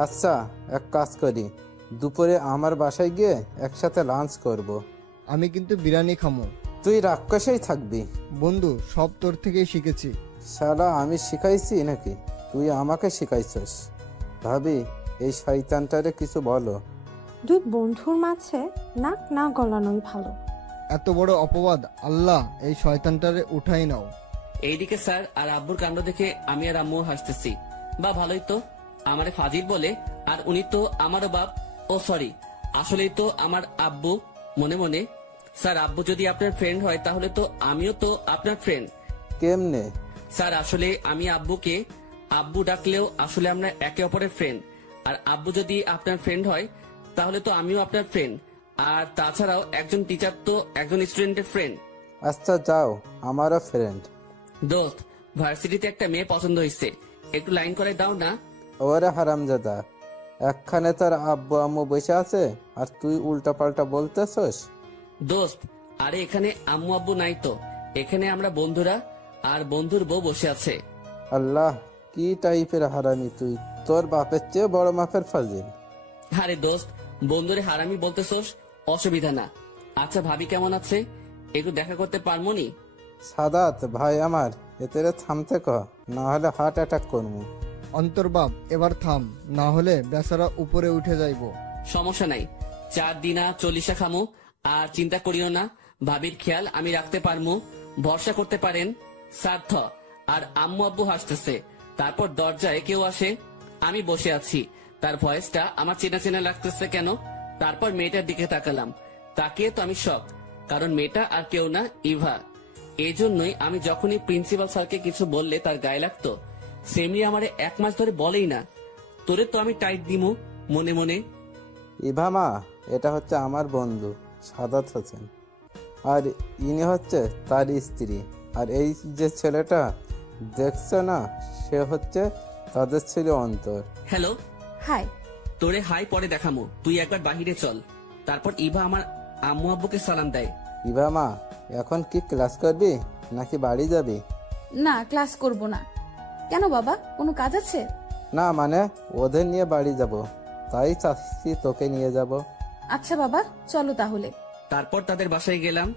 আচ্ছা, এক কাজ করি, দুপুরে আমার বাসায় গিয়ে একসাথে লাঞ্চ করব। আমি কিন্তু বিরিয়ানি খামো। তুই রাক্ষসেই থাকবি। বন্ধু, সব তোর থেকেই শিখেছি। শালা আমি শিখাইছি নাকি? তুই আমাকে শিখাইছিস? ভাবি, এই শয়তানটারে কিছু বলো। 2 বন্ধুর মাঝে নাক না গলানোই ভালো। এত বড় অপবাদ, আল্লাহ এই শয়তানটারে উঠাই নাও। এইদিকে স্যার আর আব্বুর কাণ্ড দেখে আমি আর আম্মু হাসতেছি। বা ভালোই তো, আমারে ফাজিল বলে, আর উনি তো আমারও বাপ। ও সরি, আসলেই তো আমার আব্বু। মনে মনে, স্যার আব্বু যদি আপনার ফ্রেন্ড হয় তাহলে তো আমিও তো আপনার ফ্রেন্ড। কেমনে? স্যার আসলে আমি আব্বুকে আব্বু ডাকলেও আসলে আমরা একে অপরের ফ্রেন্ড। আর আব্বু যদি আপনার ফ্রেন্ড হয় তাহলে তো আমিও আপনার ফ্রেন্ড। আর তাছাড়াও একজন টিচার তো একজন স্টুডেন্টের ফ্রেন্ড। আচ্ছা যাও, আমারও ফ্রেন্ড। দোস্ত, ভার্সিটিতে একটা মেয়ে পছন্দ হয়েছে, একটু লাইন করে দাও না। ওরে হারামজাদা, একখানে তোর আব্বু আম্মু বসে আছে আর তুই উল্টা পাল্টা বলতেছস। দোস্ত, আরে এখানে আম্মু আব্বু নাই তো, এখানে আমরা বন্ধুরা আর বন্ধুর বউ বসে আছে। আল্লাহ, কি টাইপের হারামি তুই! তোর বাপের চেয়ে বড় মাপের ফাজিল। আরে দোস্ত, বন্ধুরে হারামি বলতেছোস, অসুবিধা না। আচ্ছা, ভাবি কেমন আছে? একটু দেখা করতে পারবো নি? সাদাত ভাই আমার, এতে থামতে ক, না হলে হার্ট অ্যাটাক করবো। অন্তর্বাব, এবার থাম, না হলে বেচারা উপরে উঠে যাইব। সমস্যা নাই, 4 দিনা 40 খামু। আর চিন্তা করিও না, ভাবির খেয়াল আমি রাখতে পারমু, ভরসা করতে পারেন। সার্থ আর আম্মু আব্বু হাসতেছে। তারপর দরজায় কেউ আসে, আমি বসে আছি। তার ভয়েসটা আমার চেনা চেনা লাগতেছে কেন। তারপর মেয়েটার দিকে তাকালাম, তাকিয়ে তো আমি শক, কারণ মেয়েটা আর কেউ না, ইভা। এই জন্যই আমি যখনই প্রিন্সিপাল স্যারকে কিছু বললে তার গায়ে লাগতো, সেমনি আমারে 1 মাস ধরে বলেই না, তোরে তো আমি টাইট দিমু মনে মনে। ইভা মা, এটা হচ্ছে আমার বন্ধু সাদাত হোসেন, আর ইনি হচ্ছে তার স্ত্রী। আর এই যে ছেলেটা দেখছো না, সে হচ্ছে তাদের ছেলে অন্তর। হ্যালো। হাই। তোরে হাই পরে দেখামো, তুই একবার বাহিরে চল। তারপর ইভা আমার আম্মু আব্বুকে সালাম দেয়। ইভা মা, এখন কি ক্লাস করবি নাকি বাড়ি যাবি? না, ক্লাস করব না। কেন বাবা, কোনো কাজ আছে? না মানে, ওদের নিয়ে বাড়ি যাব, তাই চাচ্ছি তোকে নিয়ে যাব। আচ্ছা বাবা, চলো তাহলে। তারপর তাদের বাসায় গেলাম।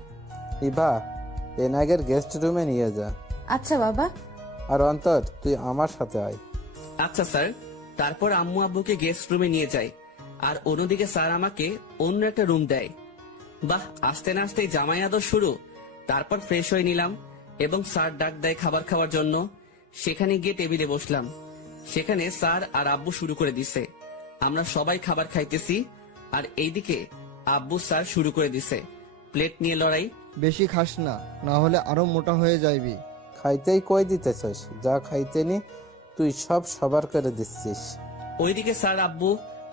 ইভা, এনাগের গেস্ট রুমে নিয়ে যা। আচ্ছা বাবা। আর অন্তর, তুই আমার সাথে আয়। আচ্ছা স্যার। তারপর আম্মু আব্বুকে গেস্ট রুমে নিয়ে যাই, আর অন্যদিকে স্যার আমাকে অন্য একটা রুম দেয়। বাহ, আসতে না আসতেই জামাই আদর শুরু। তারপর ফ্রেশ হয়ে নিলাম এবং স্যার ডাক দেয় খাবার খাওয়ার জন্য। সেখানে গিয়ে টেবিলে বসলাম। সেখানে স্যার আর আব্বু শুরু করে দিছে। আমরা সবাই খাবার খাইতেছি, আর এইদিকে আব্বু স্যার শুরু করে দিছে প্লেট নিয়ে লড়াই। বেশি খাস না, না হলে আরো মোটা হয়ে যাইবি। খাইতেই কই দিতেছস, যা খাইতে নি তুই সব সবার করে দিচ্ছিস। ওইদিকে স্যার আব্বু,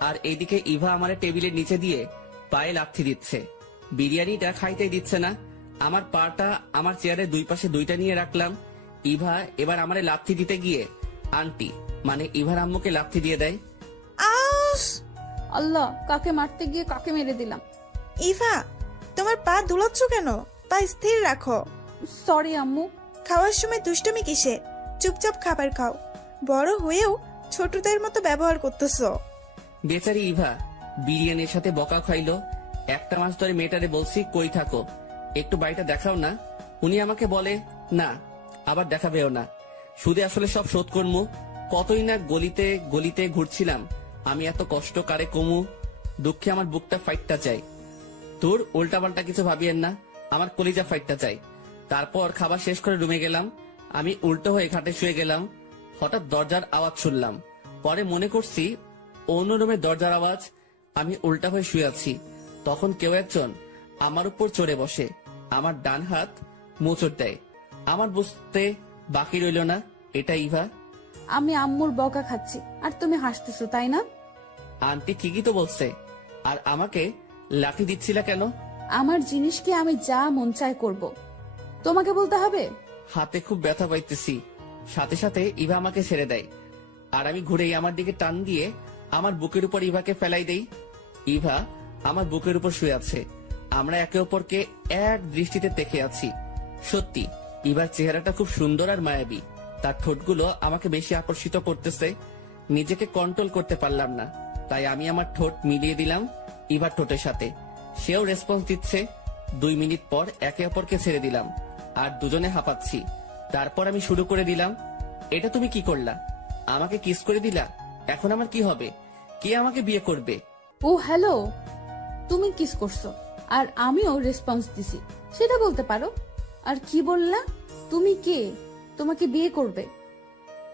আর এইদিকে ইভা আমারে টেবিলের নিচে দিয়ে পায়ে লাথি দিচ্ছে। বিরিয়ানিটা খাইতেই দিচ্ছে না। আমার পাটা আমার চেয়ারের দুই পাশে দুইটা নিয়ে রাখলাম। ইভা এবার আমারে লাথি দিতে গিয়ে আন্টি মানে ইভার আম্মুকে লাথি দিয়ে দেয়। আল্লাহ, কাকে মারতে গিয়ে কাকে মেরে দিলাম। ইভা, তোমার পা দুলাচ্ছ কেন? পা স্থির রাখো। সরি আম্মু। খাওয়ার সময় দুষ্টুমি কিসে? চুপচাপ খাবার খাও। বড় হয়েও ছোটদের মতো ব্যবহার করতেছো। বেচারি ইভা বিরিয়ানির সাথে বকা খাইলো। 1 মাস ধরে মেয়েটারে বলছি কই থাকো, একটু বাড়িটা দেখাও না। উনি আমাকে বলে না, আবার দেখাবেও না। শুধু আসলে সব শোধ করমু। কতই না গলিতে গলিতে ঘুরছিলাম। আমি এত কষ্ট কারে কমু। দুঃখে আমার বুকটা ফাইটটা চাই। তোর উল্টাপাল্টা কিছু ভাবিয়েন না, আমার কলিজা ফাইটটা চাই। তারপর খাবার শেষ করে রুমে গেলাম। আমি উল্টো হয়ে খাটে শুয়ে গেলাম। হঠাৎ দরজার আওয়াজ শুনলাম। পরে মনে করছি অন্য রুমের দরজার আওয়াজ। আমি উল্টা হয়ে শুয়ে আছি। তখন কেউ একজন আমার উপর চড়ে বসে, আমার ডান হাত মোচড় দেয়। আমার বুঝতে বাকি রইল না এটা ইভা। আমি আম্মুর বকা খাচ্ছি আর তুমি হাসতেছো, তাই না? আন্টি ঠিকই তো বলছে। আর আমাকে লাঠি দিচ্ছিল কেন? আমার জিনিস কি আমি যা মন চায় করব, তোমাকে বলতে হবে? হাতে খুব ব্যথা পাইতেছি। সাথে সাথে ইভা আমাকে ছেড়ে দেয়, আর আমি ঘুরেই আমার দিকে টান দিয়ে আমার বুকের উপর ইভাকে ফেলাই দেই। ইভা আমার বুকের উপর শুয়ে আছে। আমরা একে অপরকে এক দৃষ্টিতে দেখে আছি। সত্যি ইভার চেহারাটা খুব সুন্দর আর মায়াবী। তার ঠোঁটগুলো আমাকে বেশি আকর্ষিত করতেছে। নিজেকে কন্ট্রোল করতে পারলাম না, তাই আমি আমার ঠোঁট মিলিয়ে দিলাম ইভার ঠোঁটের সাথে। সেও রেসপন্স দিচ্ছে। 2 মিনিট পর একে অপরকে ছেড়ে দিলাম, আর দুজনে হাঁপাচ্ছি। তারপর আমি শুরু করে দিলাম, এটা তুমি কি করলা? আমাকে কিস করে দিলা। এখন আমার কি হবে? কে আমাকে বিয়ে করবে? ও হ্যালো, তুমি কিস করছো আর আমিও রেসপন্স দিছি, সেটা বলতে পারো। আর কি বললা? তুমি কে? তোমাকে বিয়ে করবে?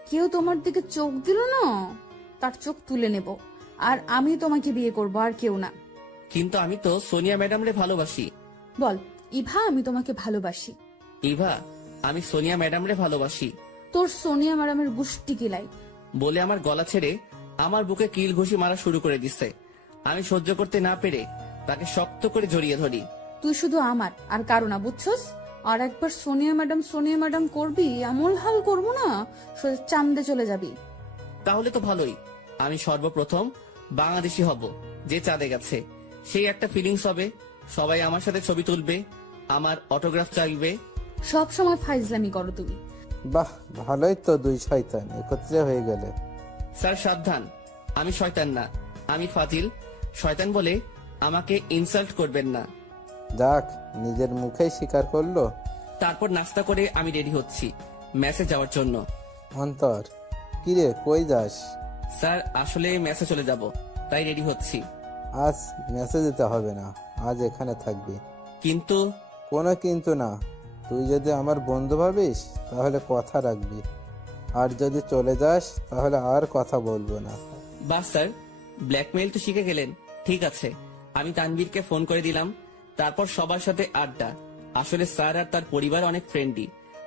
কেউ তোমার দিকে চোখ দিল না, তার চোখ তুলে নেব, আর আমি তোমাকে বিয়ে করব, আর কেউ না। কিন্তু আমি তো সোনিয়া ম্যাডাম রে ভালোবাসি। বল ইভা, আমি তোমাকে ভালোবাসি। ইভা, আমি সোনিয়া ম্যাডাম রে ভালোবাসি। তোর সোনিয়া ম্যাডামের গুষ্টি কিলাই বলে আমার গলা ছেড়ে আমার বুকে কিল ঘুষি মারা শুরু করে দিচ্ছে। আমি সহ্য করতে না পেরে তাকে শক্ত করে জড়িয়ে ধরি। তুই শুধু আমার আর কারো না, বুঝছস? আর একবার সোনিয়া ম্যাডাম করবি, আমল হাল করবো না, সোজা চান্দে চলে যাবি। তাহলে তো ভালোই। আমি সর্বপ্রথম বাংলাদেশি হব, যে চাঁদে গেছে সেই একটা ফিলিংস হবে। সবাই আমার সাথে ছবি তুলবে, আমার অটোগ্রাফ চাইবে। সব সময় ফাইজলামি করো তুমি। বাহ, ভালোই তো, দুই শয়তান একত্রে হয়ে গেলে। স্যার সাবধান, আমি শয়তান না, আমি ফাজিল। শয়তান বলে আমাকে ইনসাল্ট করবেন না। যাক, নিজের মুখেই স্বীকার করলো। তারপর নাস্তা করে আমি রেডি হচ্ছি ম্যাচে যাওয়ার জন্য। অন্তর, কিরে কই যাস? স্যার আসলে ম্যাচে চলে যাব, তাই রেডি হচ্ছি। আজ ম্যাচে যেতে হবে না, আজ এখানে থাকবি। কিন্তু কোনো কিন্তু না, তুই যদি আমার বন্ধু ভাবিস তাহলে কথা রাখবি, আর যদি চলে যাস তাহলে আর কথা বলবো না। বাস স্যার, ব্ল্যাকমেইল তো শিখে গেলেন। ঠিক আছে, আমি তানভীরকে ফোন করে দিলাম। তারপর সবার সাথে আড্ডা। আসলে স্যার আর তার পরিবার অনেক ফ্রেন্ডলি,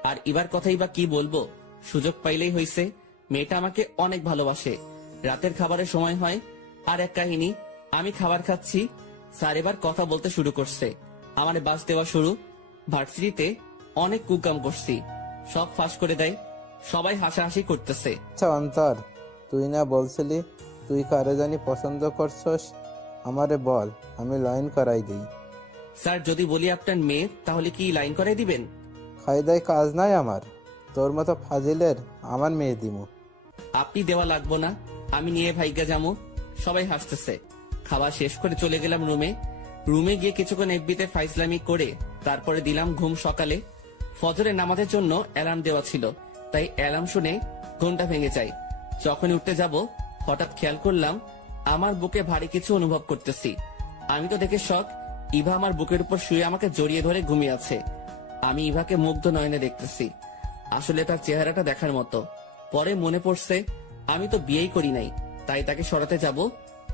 আর এবার কথাই বা কি বলবো, সুযোগ পাইলেই হইছে। মেয়েটা আমাকে অনেক ভালোবাসে। রাতের খাবারের সময় হয়, আর এক কাহিনী, আমি খাবার খাচ্ছি, স্যার এবার কথা বলতে শুরু করছে। আমার বাস দেওয়া শুরু। ভার্সিটিতে অনেক কুকাম করছি, সব ফাঁস করে দেয়। সবাই হাসাহাসি করতেছে। আচ্ছা অন্তর, তুই না বলছিলি তুই কারে জানি পছন্দ করছস? আমারে বল, আমি লাইন করাই দিই। স্যার যদি বলি আপনার মেয়ে, তাহলে কি লাইন করাই দিবেন? খাইদাই কাজ নাই আমার, তোর মতো ফাজিলের আমার মেয়ে দিমু। আপনি দেওয়া লাগবো না, আমি নিয়ে ভাইগা যামু। সবাই হাসতেছে। খাওয়া শেষ করে চলে গেলাম রুমে গিয়ে কিছুক্ষণ এফবিতে ফাইজলামি করে তারপরে দিলাম ঘুম। সকালে ফজরের নামাজের জন্য অ্যালার্ম দেওয়া ছিল, তাই অ্যালার্ম শুনে ঘুমটা ভেঙে যায়। যখন উঠতে যাব হঠাৎ খেয়াল করলাম আমার বুকে ভারী কিছু অনুভব করতেছি। আমি তো দেখে শক, ইভা আমার বুকের উপর শুয়ে আমাকে জড়িয়ে ধরে ঘুমিয়ে আছে। আমি ইভাকে মুগ্ধ নয়নে দেখতেছি। আসলে তার চেহারাটা দেখার মতো। পরে মনে পড়ছে আমি তো বিয়েই করি নাই, তাই তাকে সরাতে যাব।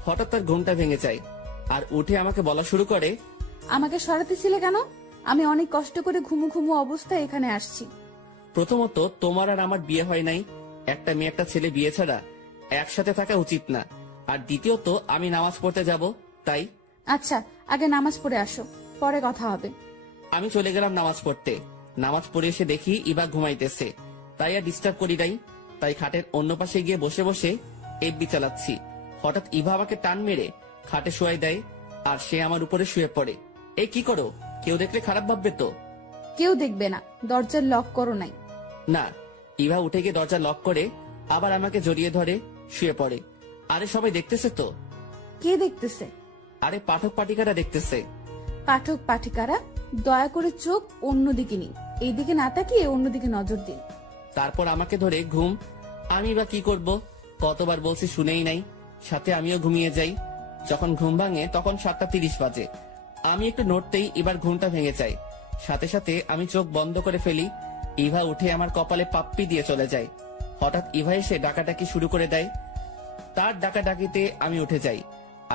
হঠাৎ তার ঘুমটা ভেঙে যায় আর উঠে আমাকে বলা শুরু করে, আমাকে সরাতেছিলে কেন? আমি অনেক কষ্ট করে ঘুমু ঘুমু অবস্থায় এখানে আসছি। প্রথমত তোমার আর আমার বিয়ে হয় নাই, একটা মেয়ে একটা ছেলে বিয়ে ছাড়া একসাথে থাকা উচিত না। আর দ্বিতীয়ত আমি নামাজ পড়তে যাব, তাই। আচ্ছা, আগে নামাজ পড়ে আসো, পরে কথা হবে। আমি চলে গেলাম নামাজ পড়তে। নামাজ পড়ে এসে দেখি ইভা ঘুমাইতেছে, তাই আর ডিস্টার্ব করি নাই। তাই খাটের অন্য পাশে গিয়ে বসে বসে এফবি চালাচ্ছি। হঠাৎ ইভা আমাকে টান মেরে খাটে শোয়াই দেয়, আর সে আমার উপরে শুয়ে পড়ে। এই কি করো? কেউ দেখলে খারাপ ভাববে তো? কেউ দেখবে না, দরজার লক করো নাই? না। ইভা উঠে গিয়ে দরজা লক করে আবার আমাকে জড়িয়ে ধরে শুয়ে পড়ে। আরে সবাই দেখতেছে তো? কে দেখতেছে? আরে পাঠক পাঠিকারা দেখতেছে। পাঠক পাঠিকারা? দয়া করে চোখ অন্যদিকে নিন, এইদিকে না তাকিয়ে অন্যদিকে নজর দিন। তারপর আমাকে ধরে ঘুম। আমি বা কি করব? কতবার বলছি শুনেই নাই, সাথে আমিও ঘুমিয়ে যাই। যখন ঘুম ভাঙে তখন 7:30 বাজে। আমি একটু নড়তেই এবার ঘুমটা ভেঙে যায়। সাথে সাথে আমি চোখ বন্ধ করে ফেলি। ইভা উঠে আমার কপালে পাপ্পি দিয়ে চলে যায়। হঠাৎ ইভা এসে ডাকাডাকি শুরু করে দেয়। তার ডাকাডাকিতে আমি উঠে যাই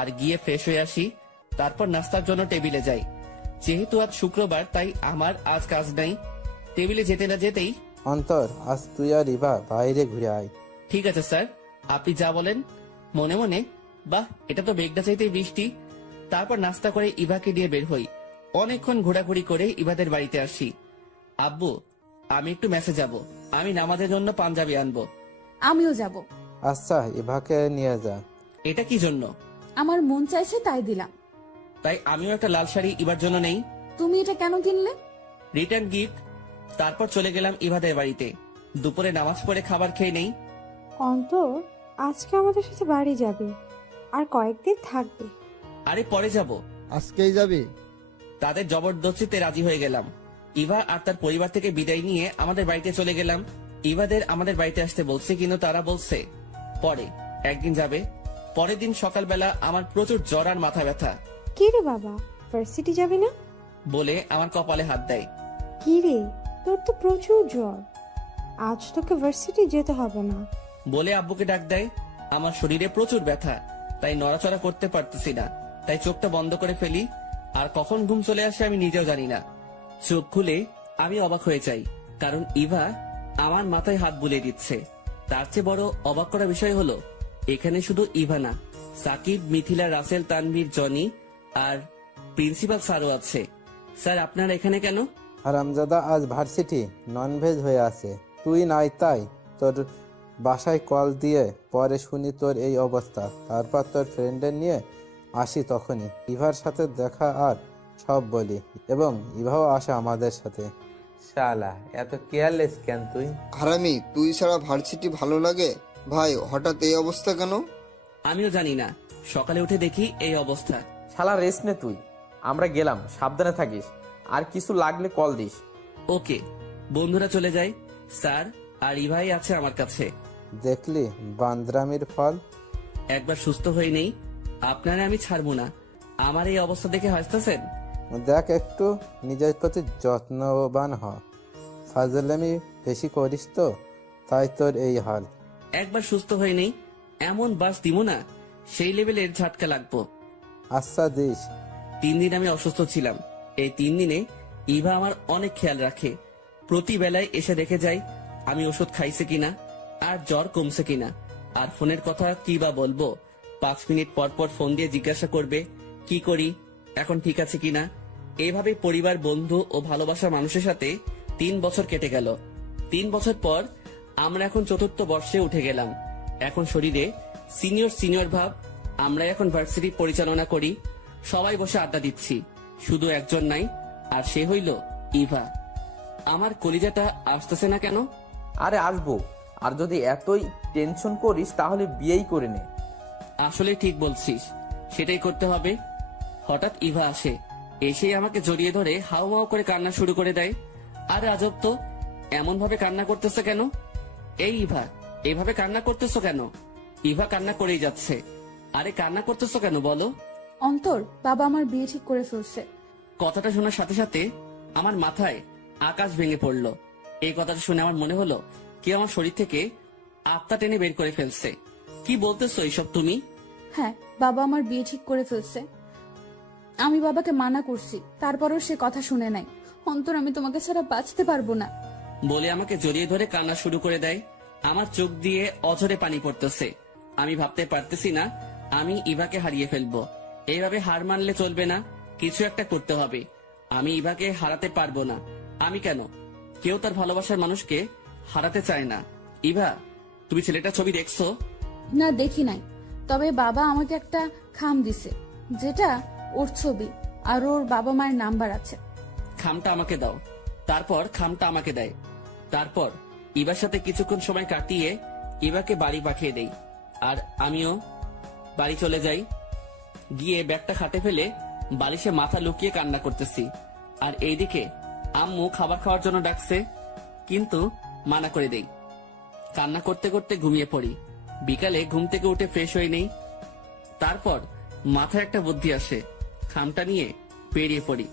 আর গিয়ে ফ্রেশ হয়ে আসি। তারপর নাস্তার জন্য টেবিলে যাই। যেহেতু আজ শুক্রবার, তাই আমার আজ কাজ নাই। টেবিলে যেতে না যেতেই, অন্তর, আজ তুই আর ইভা বাইরে ঘুরে আয়। ঠিক আছে স্যার, আপনি যা বলেন। মনে মনে, বাহ, এটা তো মেঘটা চাইতেই বৃষ্টি। তারপর নাস্তা করে ইভাকে দিয়ে বের হই। অনেকক্ষণ ঘোরাঘুরি করে ইভাদের বাড়িতে আসি। আব্বু, আমি একটু মেসে যাব, আমি নামাজের জন্য পাঞ্জাবি আনবো। আমিও যাব। আচ্ছা, ইভাকে নিয়ে যা। এটা কি জন্য? আমার মন চাইছে তাই দিলাম। তাই আমিও একটা লাল শাড়ি ইভার জন্য নেই। তুমি এটা কেন কিনলে? Return gift. তারপর চলে গেলাম ইভাদের বাড়িতে। দুপুরে নামাজ পড়ে খাবার খেয়ে নেই। অন্তর আজকে আমাদের সাথে বাড়ি যাবে আর কয়েকদিন থাকবে। আরে পরে যাব। আজকেই যাবি? তাদের জবরদস্তিতে রাজি হয়ে গেলাম। ইভা আর তার পরিবার থেকে বিদায় নিয়ে আমাদের বাড়িতে চলে গেলাম। ইভাদের আমাদের বাড়িতে আসতে বলছে, কিন্তু তারা বলছে পরে একদিন যাবে। পরের দিন সকালবেলা আমার প্রচুর জ্বর আর মাথা ব্যথা। কি রে বাবা, ভার্সিটি যাবি না? বলে আমার কপালে হাত দেয়। কি রে, তোর তো প্রচুর জ্বর, আজ তোকে ভার্সিটি যেতে হবে না বলে আব্বুকে ডাক দেয়। আমার শরীরে প্রচুর ব্যথা, তাই নড়াচড়া করতে পারতেছি না। তাই চোখটা বন্ধ করে ফেলি, আর কখন ঘুম চলে আসে আমি নিজেও জানি না। চোখ খুলে আমি অবাক হয়ে যাই, কারণ ইভা আমার মাথায় হাত বুলিয়ে দিচ্ছে। তার চেয়ে বড় অবাক করা বিষয় হলো, এখানে শুধু ইভা না, সাকিব, মিথিলা, রাসেল, তানভীর, জনি আর প্রিন্সিপাল স্যারও আছে। স্যার, আপনারা এখানে কেন? হারামজাদা, আজ ভার্সিটি ননভেজ হয়ে আছে, তুই নাই তাই তোর বাসায় কল দিয়ে পরে শুনি তোর এই অবস্থা, তারপর তোর ফ্রেন্ডের নিয়ে আসি। তখনই ইভার সাথে দেখা আর সব বলি, এবং ইভাও আসে আমাদের সাথে। শালা এত কেয়ারলেস কেন তুই? হারামি, তুই ছাড়া ভার্সিটি ভালো লাগে? ভাই হঠাৎ এই অবস্থা কেন? আমিও জানি না, সকালে উঠে দেখি এই অবস্থা। শালা রেস্ট নে তুই, আমরা গেলাম, সাবধানে থাকিস, আর কিছু লাগলে কল দিস। ওকে। বন্ধুরা চলে যায়, স্যার আর ইভাই আছে আমার কাছে। দেখলি বান্দ্রামির ফল। একবার সুস্থ হয়ে নেই, আপনারা আমি ছাড়বো না। আমার এই অবস্থা দেখে হাসতেছেন? দেখ, একটু নিজের প্রতি যত্নবান হ। ফাজলামি বেশি করিস তো, তাই তোর এই হাল। একবার সুস্থ হয়ে নেই, এমন বাস দিব না, সেই লেভেলের ঝাটকা লাগবো। আচ্ছা দিস। 3 দিন আমি অসুস্থ ছিলাম। এই 3 দিনে ইভা আমার অনেক খেয়াল রাখে। প্রতি বেলায় এসে দেখে যাই আমি ওষুধ খাইছে কিনা, আর জ্বর কমছে কিনা। আর ফোনের কথা কি বা বলবো, 5 মিনিট পর পর ফোন দিয়ে জিজ্ঞাসা করবে কি করি, এখন ঠিক আছে কিনা। এইভাবে পরিবার, বন্ধু ও ভালোবাসার মানুষের সাথে 3 বছর কেটে গেল। 3 বছর পর আমরা এখন 4র্থ বর্ষে উঠে গেলাম। এখন শরীরে সিনিয়র ভাব। আমরা এখন ভার্সিটি পরিচালনা করি, সবাই বসে আড্ডা দিচ্ছি। শুধু একজন নাই, আর সে হইল ইভা। আমার কলিজাটা আসতেছে না কেন? আরে আসবো, আর যদি এতই টেনশন করিস তাহলে বিয়েই করে নে। আসলে ঠিক বলছিস, সেটাই করতে হবে। হঠাৎ ইভা আসে, এসে আমাকে জড়িয়ে ধরে হাউমাউ করে কান্না শুরু করে দেয়। আরে আজব তো, এমন ভাবে কান্না করতেছে কেন? এই ইভা, এইভাবে কান্না করতেছো কেন? ইভা কান্না করেই যাচ্ছে। আরে কান্না করতেছো কেন বলো? অন্তর, বাবা আমার বিয়ে ঠিক করে ফেলছে। কথাটা শোনার সাথে সাথে আমার মাথায় আকাশ ভেঙে পড়লো। এই কথাটা শুনে আমার মনে হলো কি আমার শরীর থেকে আত্মা টেনে বের করে ফেলছে। কি বলতেছো এইসব তুমি? হ্যাঁ, বাবা আমার বিয়ে ঠিক করে ফেলছে। আমি বাবাকে মানা করছি, তারপরও সে কথা শুনে নাই। অন্তর, আমি তোমাকে ছাড়া বাঁচতে পারবো না বলে আমাকে জড়িয়ে ধরে কান্না শুরু করে দেয়। আমার চোখ দিয়ে অঝরে পানি পড়তেছে। আমি ভাবতে পারতেছি না আমি ইভাকে হারিয়ে ফেলবো। এইভাবে হার মানলে চলবে না, কিছু একটা করতে হবে। আমি ইভাকে হারাতে পারবো না। আমি কেন? কেউ তার ভালোবাসার মানুষকে হারাতে চায় না। ইভা, তুমি ছেলেটার ছবি দেখছো? না, দেখি নাই। তবে বাবা আমাকে একটা খাম দিছে, যেটা ওর ছবি আর ওর বাবা মায়ের নাম্বার আছে। খামটা আমাকে দাও। তারপর খামটা আমাকে দেয়। তারপর ইভার সাথে কিছুক্ষণ সময় কাটিয়ে ইভাকে বাড়ি পাঠিয়ে দেই, আর আমিও বাড়ি চলে যাই। গিয়ে ব্যাগটা খাটে ফেলে বালিশে মাথা লুকিয়ে কান্না করতেছি। আর এইদিকে আম্মু খাবার খাওয়ার জন্য ডাকছে, কিন্তু মানা করে দেই। কান্না করতে করতে ঘুমিয়ে পড়ি। বিকালে ঘুম থেকে উঠে ফ্রেশ হয়ে নেই। তারপর মাথায় একটা বুদ্ধি আসে, খামটা নিয়ে বেরিয়ে পড়ি।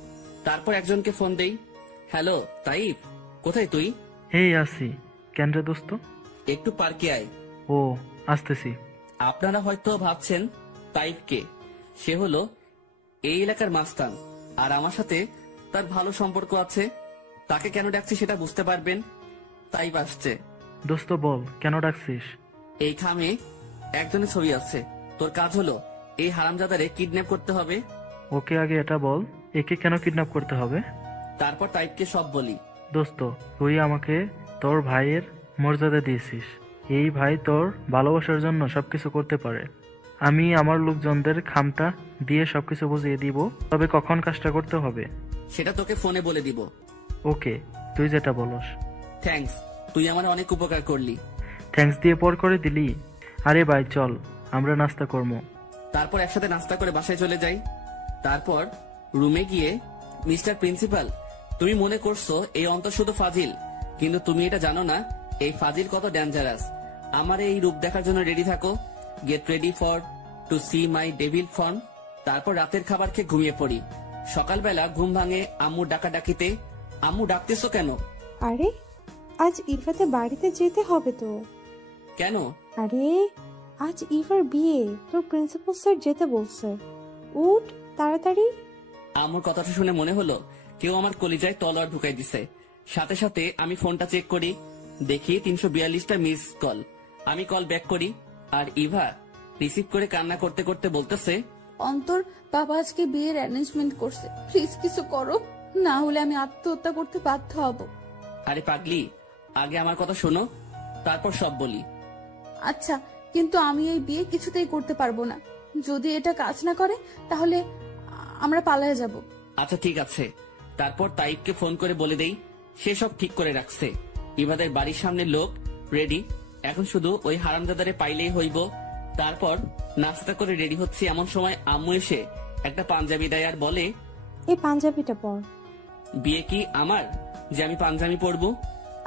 তারপর একজনকে ফোন দেই। হ্যালো তাইফ, কোথায় তুই? এই আছি। কেন রে দোস্ত? একটু পার্কে আয়। ও, আসতেছি। আপনারা হয়তো ভাবছেন তাইফ কে। সে হলো এই এলাকার মাস্তান, আর আমার সাথে তার ভালো সম্পর্ক আছে। তাকে কেন ডাকছি সেটা বুঝতে পারবেন। তাইফ আসছে। দোস্ত বল, কেন ডাকছিস? এই খামে একজনের ছবি আছে। তোর কাজ হলো এই হারামজাদারে কিডন্যাপ করতে হবে। ওকে আগে এটা বল, একে কেন কিডন্যাপ করতে হবে? তারপর তাইফকে সব বলি। দোস্ত, তুই আমাকে তোর ভাইয়ের মর্যাদা দিয়েছিস। এই ভাই তোর ভালোবাসার জন্য সবকিছু করতে পারে। আমি আমার লোকজনদের খামটা দিয়ে সবকিছু বুঝিয়ে দিব, তবে কখন কাজটা করতে হবে সেটা তোকে ফোনে বলে দিব। ওকে, তুই যেটা বলস। থ্যাঙ্কস, তুই আমার অনেক উপকার করলি। থ্যাঙ্কস দিয়ে পর করে দিলি? আরে ভাই চল, আমরা নাস্তা করবো। তারপর একসাথে নাস্তা করে বাসায় চলে যাই। তারপর রুমে গিয়ে, মিস্টার প্রিন্সিপাল, তুমি মনে করছো এই অন্তর শুধু ফাজিল, কিন্তু তুমি এটা জানো না এই ফাজিল কত ডেঞ্জারাস। আমার এই রূপ দেখার জন্য রেডি থাকো। Get ready for to see my devil form. তারপর রাতের খাবার খেয়ে ঘুমিয়ে পড়ি। সকালবেলা ঘুম ভাঙে আম্মুর ডাকাডাকিতে। আম্মু, ডাকতেছো কেন? আরে আজ ইভাতে বাড়িতে যেতে হবে তো। কেন? আরে আজ ইভার বিয়ে, তোর প্রিন্সিপাল স্যার যেতে বলছে। উঠ তাড়াতাড়ি। আম্মুর কথাটা শুনে মনে হলো কেউ আমার কলিজায় তলোয়ার ঢুকাই দিছে। সাথে সাথে আমি ফোনটা চেক করি, দেখি 342টা মিস কল। আমি কল ব্যাক করি, আর ইভা রিসিভ করে কান্না করতে করতে বলতেছে, অন্তর, বাবা আজকে বিয়ের অ্যারেঞ্জমেন্ট করছে, প্লিজ কিছু করো, না হলে আমি আত্মহত্যা করতে বাধ্য হব। আরে পাগলি, আগে আমার কথা শোনো, তারপর সব বলি। আচ্ছা, কিন্তু আমি এই বিয়ে কিছুতেই করতে পারবো না। যদি এটা কাজ না করে তাহলে আমরা পালিয়ে যাব। আচ্ছা ঠিক আছে। তারপর তাইবকে ফোন করে বলে দেই সে সব ঠিক করে রাখছে। ইবাদের বাড়ির সামনে লোক রেডি, এখন শুধু ওই হারামজাদারে পাইলেই হইব। তারপর নাস্তা করে রেডি হচ্ছে, এমন সময় আম্মু এসে একটা পাঞ্জাবি দেয় আর বলে, এই পাঞ্জাবিটা পর। বিয়ে কি আমার যে আমি পাঞ্জাবি পরবো?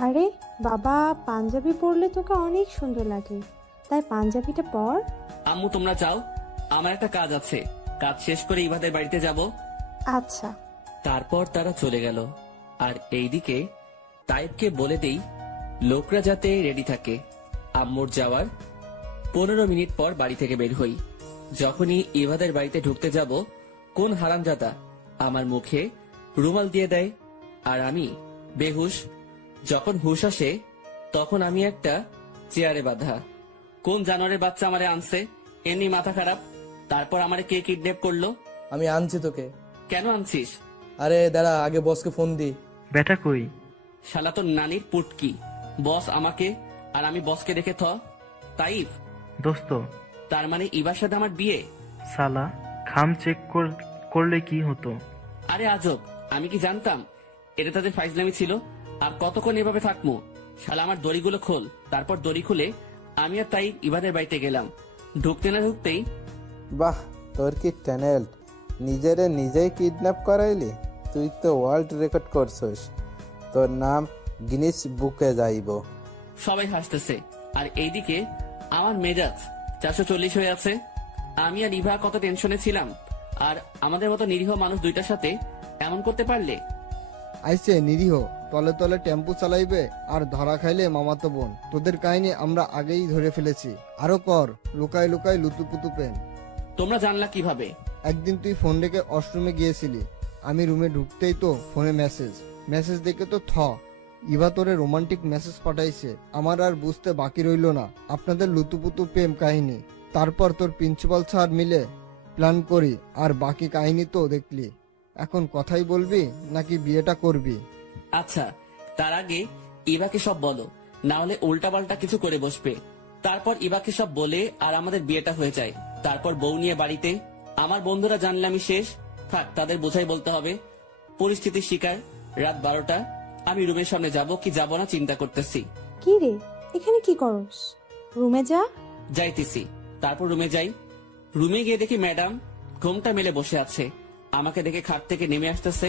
আরে বাবা, পাঞ্জাবি পরলে তোকে অনেক সুন্দর লাগে, তাই পাঞ্জাবিটা পর। আম্মু তোমরা যাও, আমার একটা কাজ আছে, কাজ শেষ করে ইবাদের বাড়িতে যাব। আচ্ছা। তারপর তারা চলে গেল। আর এইদিকে তাইবকে বলে দেই লোকরা যাতে রেডি থাকে। আম্মুর যাওয়ার 15 মিনিট পর বাড়ি থেকে বের হই। যখনই ইবাদের বাড়িতে ঢুকতে যাব, কোন হারামজাদা আমার মুখে রুমাল দিয়ে দেয় আর আমি বেহুশ। যখন হুশ আসে তখন আমি একটা চেয়ারে বাঁধা। কোন জানোয়ারের বাচ্চা আমারে আনছে, এমনি মাথা খারাপ। তারপর আমারে কে কিডন্যাপ করলো? আমি আনছি তোকে। কেন আনছিস? আরে দাঁড়া, আগে বসকে ফোন দি। বেটা কই? শালা তোর নানির পুটকি। বস আমাকে আর আমি বসকে দেখে তাইফ দোস্ত, তার মানে ইবার সাথে আমার বিয়ে? সালা খাম চেক করলে কি হতো? আরে আজব, আমি কি জানতাম এটা তাদের ফাইজলামি ছিল। আর কতক্ষণ এভাবে থাকবো? শালা আমার দড়িগুলো খোল। তারপর দড়ি খুলে আমি আর তাইফ ইবাদের বাড়িতে গেলাম। ঢুকতে না ঢুকতেই, বাহ, তোর কি ট্যালেন্ট! নিজেরে নিজেই কিডন্যাপ করাইলি? তুই তো ওয়ার্ল্ড রেকর্ড করছিস, তোর নাম গিনিস বুকে যাইব। সবাই হাসতেছে। আর এইদিকে আমার মেজাজ 440 হয়ে আছে। আমি আর ইভা কত টেনশনে ছিলাম, আর আমাদের মতো নিরীহ মানুষ দুইটার সাথে এমন করতে পারলে। আইসে নিরীহ, তলে তলে টেম্পু চালাইবে আর ধরা খাইলে মামাতো বোন। তোদের কাহিনী আমরা আগেই ধরে ফেলেছি। আরো কর, লুকাই লুকাই লুতুপুতু প্রেম। তোমরা জানলা কিভাবে? একদিন তুই ফোন রেখে ওয়াশরুমে গিয়েছিলি, আমি রুমে ঢুকতেই তো ফোনে মেসেজ দেখে তো ইভা তোরে রোমান্টিক মেসেজ পাঠাইছে। আমার আর বুঝতে বাকি রইল না আপনাদের লুতুপুতু প্রেম কাহিনী। তারপর তোর প্রিন্সিপাল স্যার মিলে প্ল্যান করি, আর বাকি কাহিনী তো দেখলি। এখন কথাই বলবি নাকি বিয়েটা করবি? আচ্ছা, তার আগে ইভাকে সব বলো, না হলে উল্টাপাল্টা কিছু করে বসবে। তারপর ইভাকে সব বলে আর আমাদের বিয়েটা হয়ে যায়। তারপর বউ নিয়ে বাড়িতে। আমার বন্ধুরা জানলে আমি শেষ। থাক, তাদের বোঝাই বলতে হবে। পরিস্থিতির শিকার। রাত 12টা। আমি রুমের সামনে যাব কি যাব না চিন্তা করতেছি। কি রে, এখানে কি করস? রুমে যা। যাইতেছি। তারপর রুমে যাই। রুমে গিয়ে দেখি ম্যাডাম ঘুমটা মেলে বসে আছে। আমাকে দেখে খাট থেকে নেমে আসতেছে।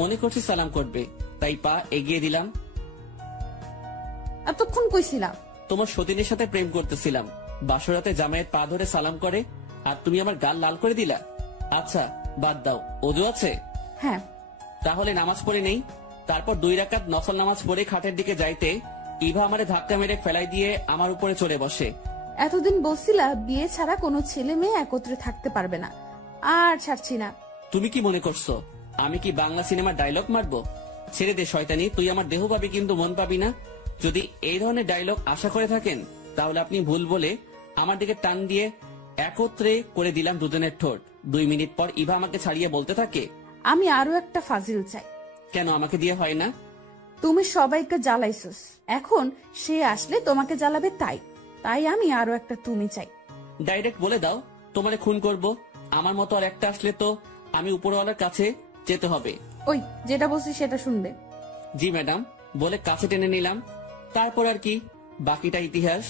মনে করছি সালাম করবে, তাই পা এগিয়ে দিলাম। এতক্ষণ কইছিলাম তোমার সতীনের সাথে প্রেম করতেছিলাম। বাসরাতে জামাইয়ের পা ধরে সালাম করে আর তুমি আমার গাল লাল করে দিলা। আচ্ছা বাদ দাও, ওযু আছে? হ্যাঁ। তাহলে নামাজ পড়ে নেই। তারপর 2 রাকাত নফল নামাজ পড়ে খাটের দিকে যাইতে ইভা আমারে ধাক্কা মেরে ফেলাই দিয়ে আমার উপরে চড়ে বসে। এতদিন বলছিলা বিয়ে ছাড়া কোনো ছেলে মেয়ে একত্রে থাকতে পারবে না, আর ছাড়ছি না। তুমি কি মনে করছো আমি কি বাংলা সিনেমার ডায়লগ মারবো? ছেড়ে দে শয়তানি, তুই আমার দেহ পাবি কিন্তু মন পাবি না। যদি এই ধরনের ডায়লগ আশা করে থাকেন তাহলে আপনি ভুল বলে আমার দিকে টান দিয়ে একত্রে করে দিলাম দুজনের ঠোঁট। 2 মিনিট পর ইভা আমাকে ছাড়িয়ে বলতে থাকে, আমি আরো একটা ফাজিল চাই। কেন আমাকে দিয়ে হয় না? তুমি সবাইকে জ্বালাইছস, এখন সে আসলে তোমাকে জ্বালাবে, তাই আমি আরো একটা তুমি চাই। ডাইরেক্ট বলে দাও তোমারে খুন করব। আমার মতো আর একটা আসলে তো আমি উপরওয়ালার কাছে যেতে হবে। ওই যেটা বলছি সেটা শুনবে। জি ম্যাডাম বলে কাছে টেনে নিলাম। তারপর আর কি, বাকিটা ইতিহাস।